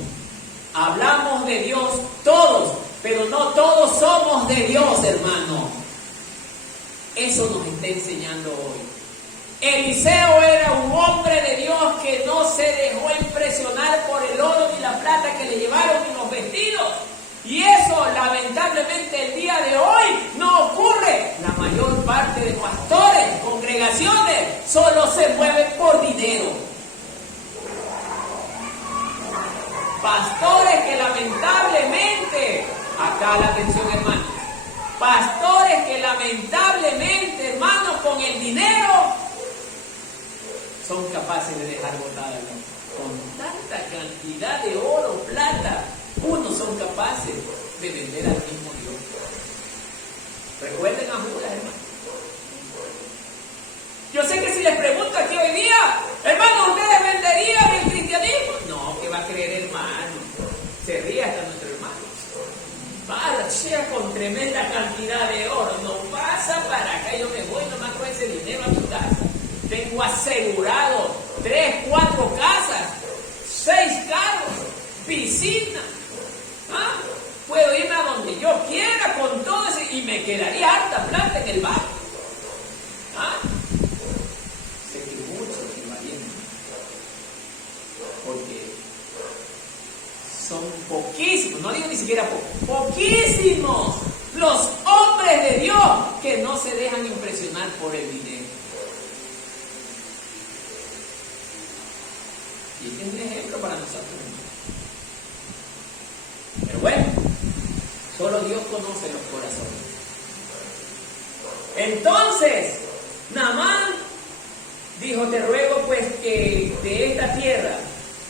Hablamos de Dios todos, pero no todos somos de Dios, hermano. Eso nos está enseñando hoy. Eliseo era un hombre de Dios que no se dejó impresionar por el oro ni la plata que le llevaron ni los vestidos. Y eso lamentablemente el día de hoy no ocurre. La mayor parte de pastores, congregaciones, solo se mueven por dinero. Pastores que lamentablemente, acá la atención, hermanos, pastores que lamentablemente, hermanos, con el dinero son capaces de dejar botada con tanta cantidad de oro, plata. Unos son capaces de vender al mismo Dios. Recuerden a Judas, hermano. Yo sé que si les pregunto aquí hoy día, hermano, ¿ustedes venderían el cristianismo? No, que va a creer, hermano. Se ríe hasta nuestro hermano. Sea con tremenda cantidad de oro, no pasa para acá, yo me voy nomás con ese dinero a mi casa. Tengo asegurado 3, 4 casas, 6 carros, piscina. Puedo irme a donde yo quiera con todo ese, y me quedaría harta plata en el barco. Sé que muchos que valientes, porque son poquísimos, no digo ni siquiera poquísimos los hombres de Dios que no se dejan impresionar por el dinero. Y este es un ejemplo para nosotros. Pero bueno, solo Dios conoce los corazones. Entonces, Naamán dijo, te ruego pues que de esta tierra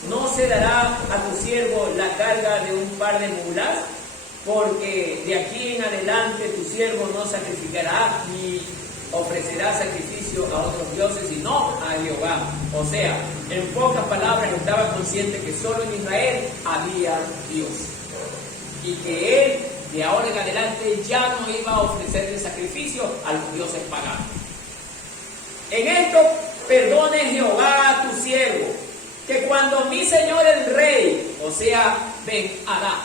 no se dará a tu siervo la carga de un par de mulas, porque de aquí en adelante tu siervo no sacrificará ni ofrecerá sacrificio a otros dioses, sino a Jehová. O sea, en pocas palabras, estaba consciente que solo en Israel había Dios y que él de ahora en adelante ya no iba a ofrecerle sacrificio a los dioses paganos. En esto perdone Jehová a tu siervo, que cuando mi señor el rey, o sea, Ben-Hadad,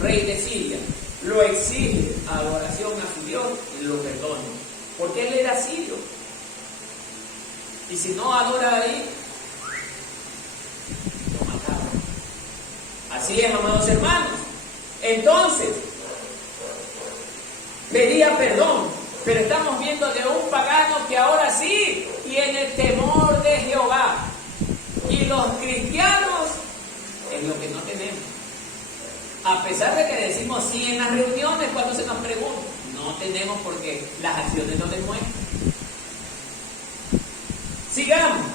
rey de Siria, lo exige a adoración a su Dios, lo perdone, porque él era sirio. Y si no adora ahí, lo mataron. Así es, amados hermanos. Entonces, pedía perdón, pero estamos viendo de un pagano que ahora sí tiene temor de Jehová. Y los cristianos es lo que no tenemos. A pesar de que decimos sí en las reuniones cuando se nos pregunta, no tenemos porque las acciones no demuestran. Sigamos.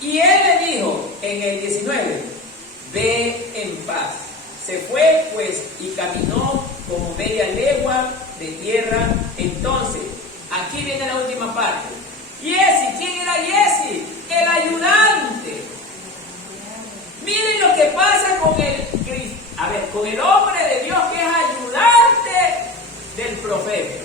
Y él le dijo en el 19, ve en paz. Se fue pues y caminó como media legua de tierra. Entonces, aquí viene la última parte. Giezi, ¿quién era Giezi? El ayudante. Miren lo que pasa con con el hombre de Dios que es ayudante del profeta.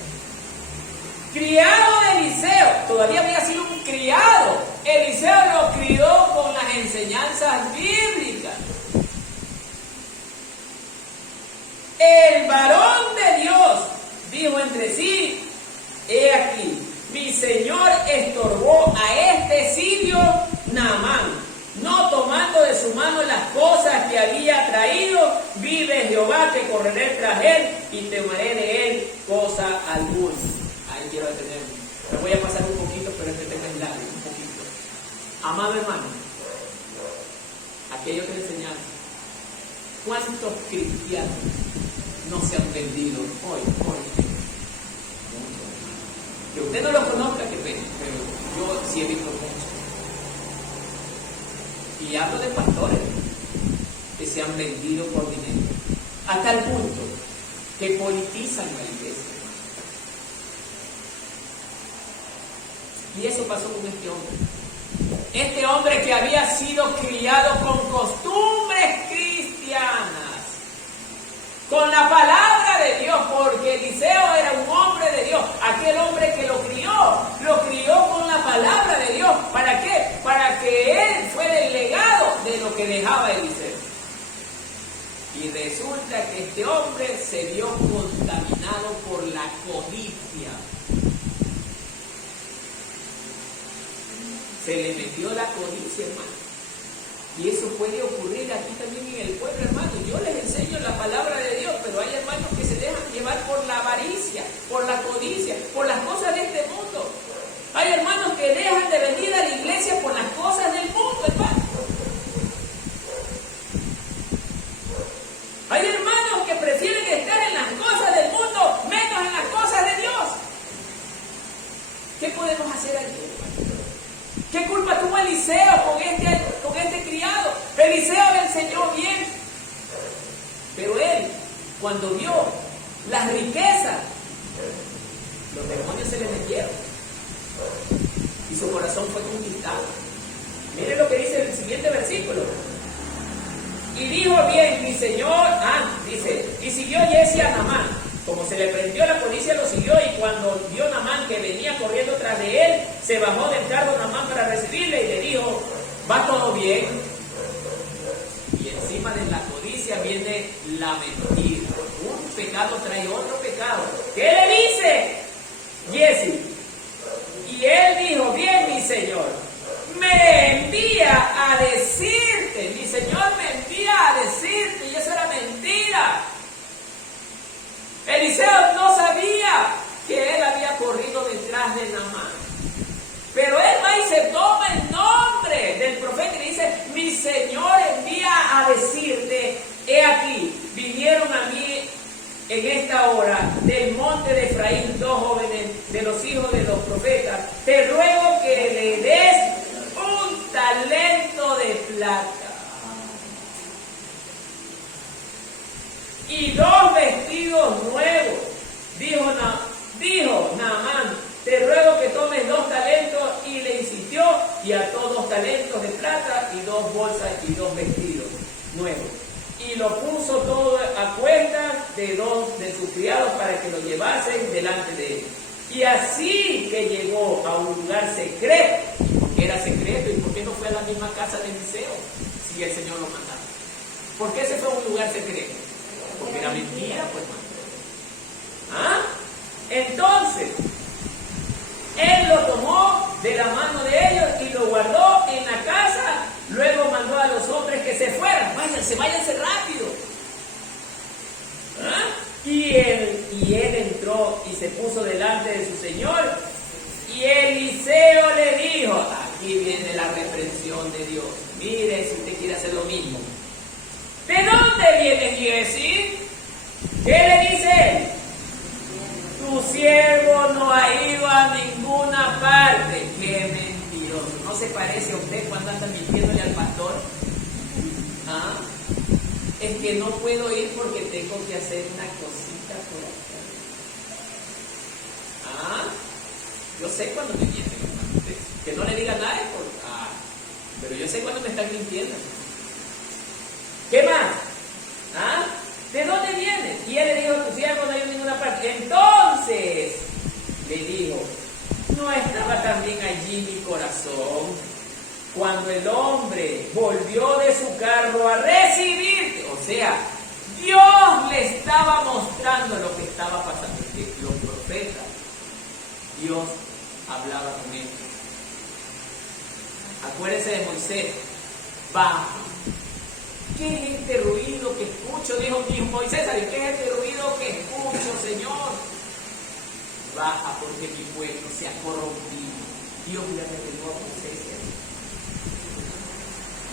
Criado de Eliseo, todavía había sido un criado. Eliseo lo crió con las enseñanzas bíblicas. El varón de Dios dijo entre sí, he aquí, mi señor estorbó a este sirio Naamán, no tomando de su mano las cosas que había traído. Vive Jehová que correré tras él y temeré de él cosa alguna. Ahí quiero detenerme. Me voy a pasar un poquito, pero este tema es largo, un poquito. Amado hermano, aquí hay otra enseñanza. ¿Cuántos cristianos no se han vendido hoy? Que usted no lo conozca, que pena, pero yo sí he visto mucho. Y hablo de pastores que se han vendido por dinero, hasta el punto que politizan la iglesia. Y eso pasó con este hombre. Este hombre que había sido criado con costumbres cristianas, con la palabra de Dios, porque Eliseo era un hombre de Dios. Aquel hombre que lo crió con la palabra de Dios. ¿Para qué? Para que él fuera el legado de lo que dejaba Eliseo. Y resulta que este hombre se vio contaminado por la codicia. Se le metió la codicia, hermano. Y eso puede ocurrir aquí también en el pueblo, hermano. Yo les enseño la palabra de Dios, pero hay hermanos que se dejan llevar por la avaricia, por la codicia, por las cosas de este mundo. Hay hermanos que dejan de venir a la iglesia por las cosas del mundo, hermano. Hay hermanos que prefieren estar en las cosas del mundo menos en las cosas de Dios. ¿Qué podemos hacer allí, hermano? ¿Qué culpa tuvo Eliseo con este criado? Eliseo le enseñó bien. Pero él, cuando vio las riquezas, los demonios se le metieron. Y su corazón fue conquistado. Miren lo que dice el siguiente versículo. Y dijo bien, mi señor, dice, y siguió Giezi a Naamán. Como se le prendió la codicia, lo siguió, y cuando vio Naamán que venía corriendo tras de él, se bajó del carro Naamán para recibirle y le dijo, ¿va todo bien? Y encima de la codicia viene la mentira. Un pecado trae otro pecado. ¿Qué le dice Giezi? Y él dijo, bien, mi señor, me envía a decirte, mi señor me envía a decirte, y eso era mentira. Eliseo no sabía que él había corrido detrás de Naamán. Pero él va y se toma el nombre del profeta y le dice, mi señor envía a decirte, he aquí, vinieron a mí en esta hora del monte de Efraín 2 jóvenes de los hijos de los profetas. Te ruego que le des un talento de plata y 2 vestidos nuevos. Dijo Naamán, te ruego que tomes 2 talentos, y le insistió y ató 2 talentos de plata y 2 bolsas y 2 vestidos nuevos. Y lo puso todo a cuestas de dos de sus criados para que lo llevasen delante de él. Y así que llegó a un lugar secreto, porque era secreto, ¿y por qué no fue a la misma casa de Eliseo si el Señor lo mandaba? ¿Por qué se fue a un lugar secreto? Porque era mentira, pues, hermano. Entonces, él lo tomó de la mano de ellos y lo guardó en la casa. Luego mandó a los hombres que se fueran. Váyanse rápido. Y él entró y se puso delante de su señor. Y Eliseo le dijo, aquí viene la reprensión de Dios. Mire si usted quiere hacer lo mismo. ¿De dónde viene Giesi? ¿Qué le dice él? Tu siervo no ha ido a ninguna parte. ¡Qué mentiroso! ¿No se parece a usted cuando anda mintiéndole al pastor? Es que no puedo ir porque tengo que hacer una cosita por acá. Yo sé cuando me mienten, hermano. Que no le digan nada, pero yo sé cuando me están mintiendo. ¿Qué más? ¿De dónde vienes? Y él le dijo, tu siervo no hay en ninguna parte. Entonces le dijo, ¿no estaba también allí mi corazón cuando el hombre volvió de su carro a recibirte? O sea, Dios le estaba mostrando lo que estaba pasando. Que los profetas, Dios hablaba con él. Acuérdense de Moisés. Baja. ¿Qué es este ruido que escucho? Dijo Moisés, ¿sabes qué es este ruido que escucho, Señor? Baja porque mi pueblo se ha corrompido. Dios le reveló a Moisés.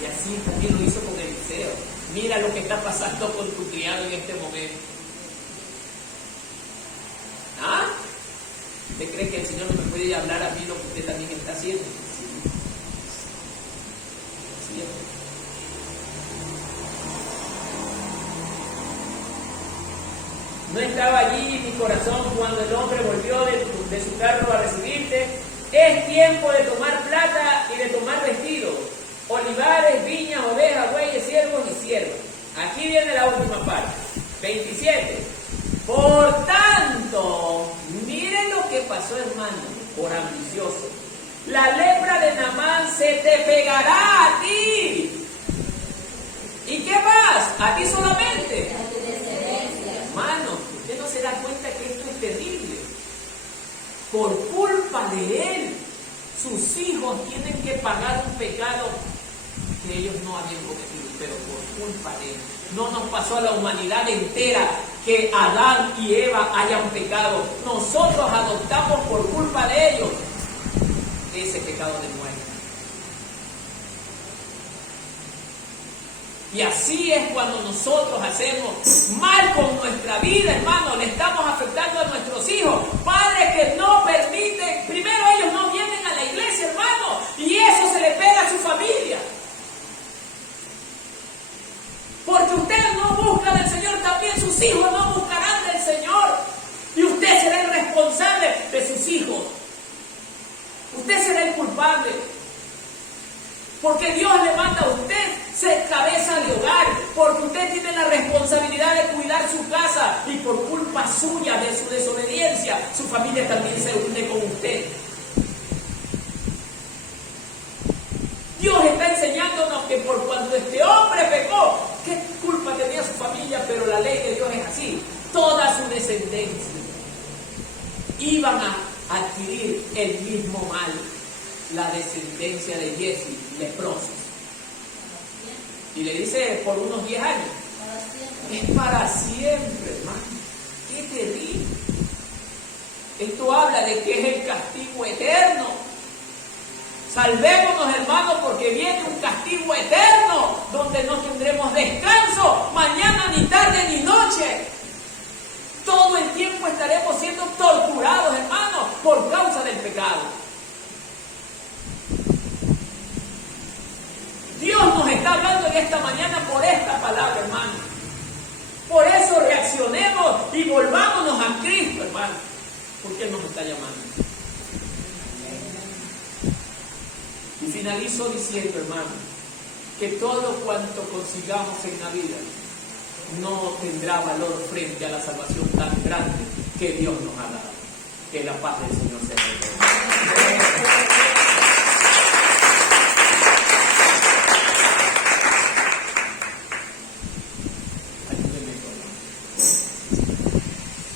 Y así también lo hizo con Eliseo. Mira lo que está pasando con tu criado en este momento. ¿Usted cree que el Señor no me puede hablar a mí lo que usted también está haciendo? Sí. No estaba allí mi corazón cuando el hombre volvió de su carro a recibirte. Es tiempo de tomar plata y de tomar vestidos, olivares, viñas, ovejas, bueyes, siervos y siervas. Aquí viene la última parte. 27. Por tanto, miren lo que pasó, hermano, por ambicioso. La lepra de Naamán se te pegará a ti. ¿Y qué más? ¿A ti solamente? Hermano, usted no se da cuenta que esto es terrible. Por culpa de él, sus hijos tienen que pagar un pecado que ellos no habían cometido, pero por culpa de él. No nos pasó a la humanidad entera que Adán y Eva hayan pecado. Nosotros adoptamos por culpa de ellos ese pecado de muerte. Y así es cuando nosotros hacemos mal con nuestra vida, hermano. Le estamos afectando a nuestros hijos. Padres que no permiten, primero ellos no vienen a la iglesia, hermano, y eso se le pega a su familia. Porque usted no busca del Señor, también sus hijos no buscarán del Señor. Y usted será el responsable de sus hijos. Usted será el culpable. Porque Dios le manda a usted ser cabeza de hogar, porque usted tiene la responsabilidad de cuidar su casa y por culpa suya, de su desobediencia, su familia también se une con usted. Dios está enseñándonos que por cuando este hombre pecó, ¿qué culpa tenía su familia? Pero la ley de Dios es así. Toda su descendencia iban a adquirir el mismo mal. La descendencia de Giesi, leprosos. Y le dice por unos 10 años. Es para siempre, hermano. Qué terrible. Esto habla de que es el castigo eterno. Salvémonos, hermanos, porque viene un castigo eterno donde no tendremos descanso mañana, ni tarde, ni noche. Todo el tiempo estaremos siendo torturados, hermanos, por causa del pecado. Dios nos está hablando en esta mañana por esta palabra, hermano. Por eso reaccionemos y volvámonos a Cristo, hermano, porque Él nos está llamando. Y finalizo diciendo, hermano, que todo cuanto consigamos en la vida, no tendrá valor frente a la salvación tan grande que Dios nos ha dado. Que la paz del Señor sea con todos.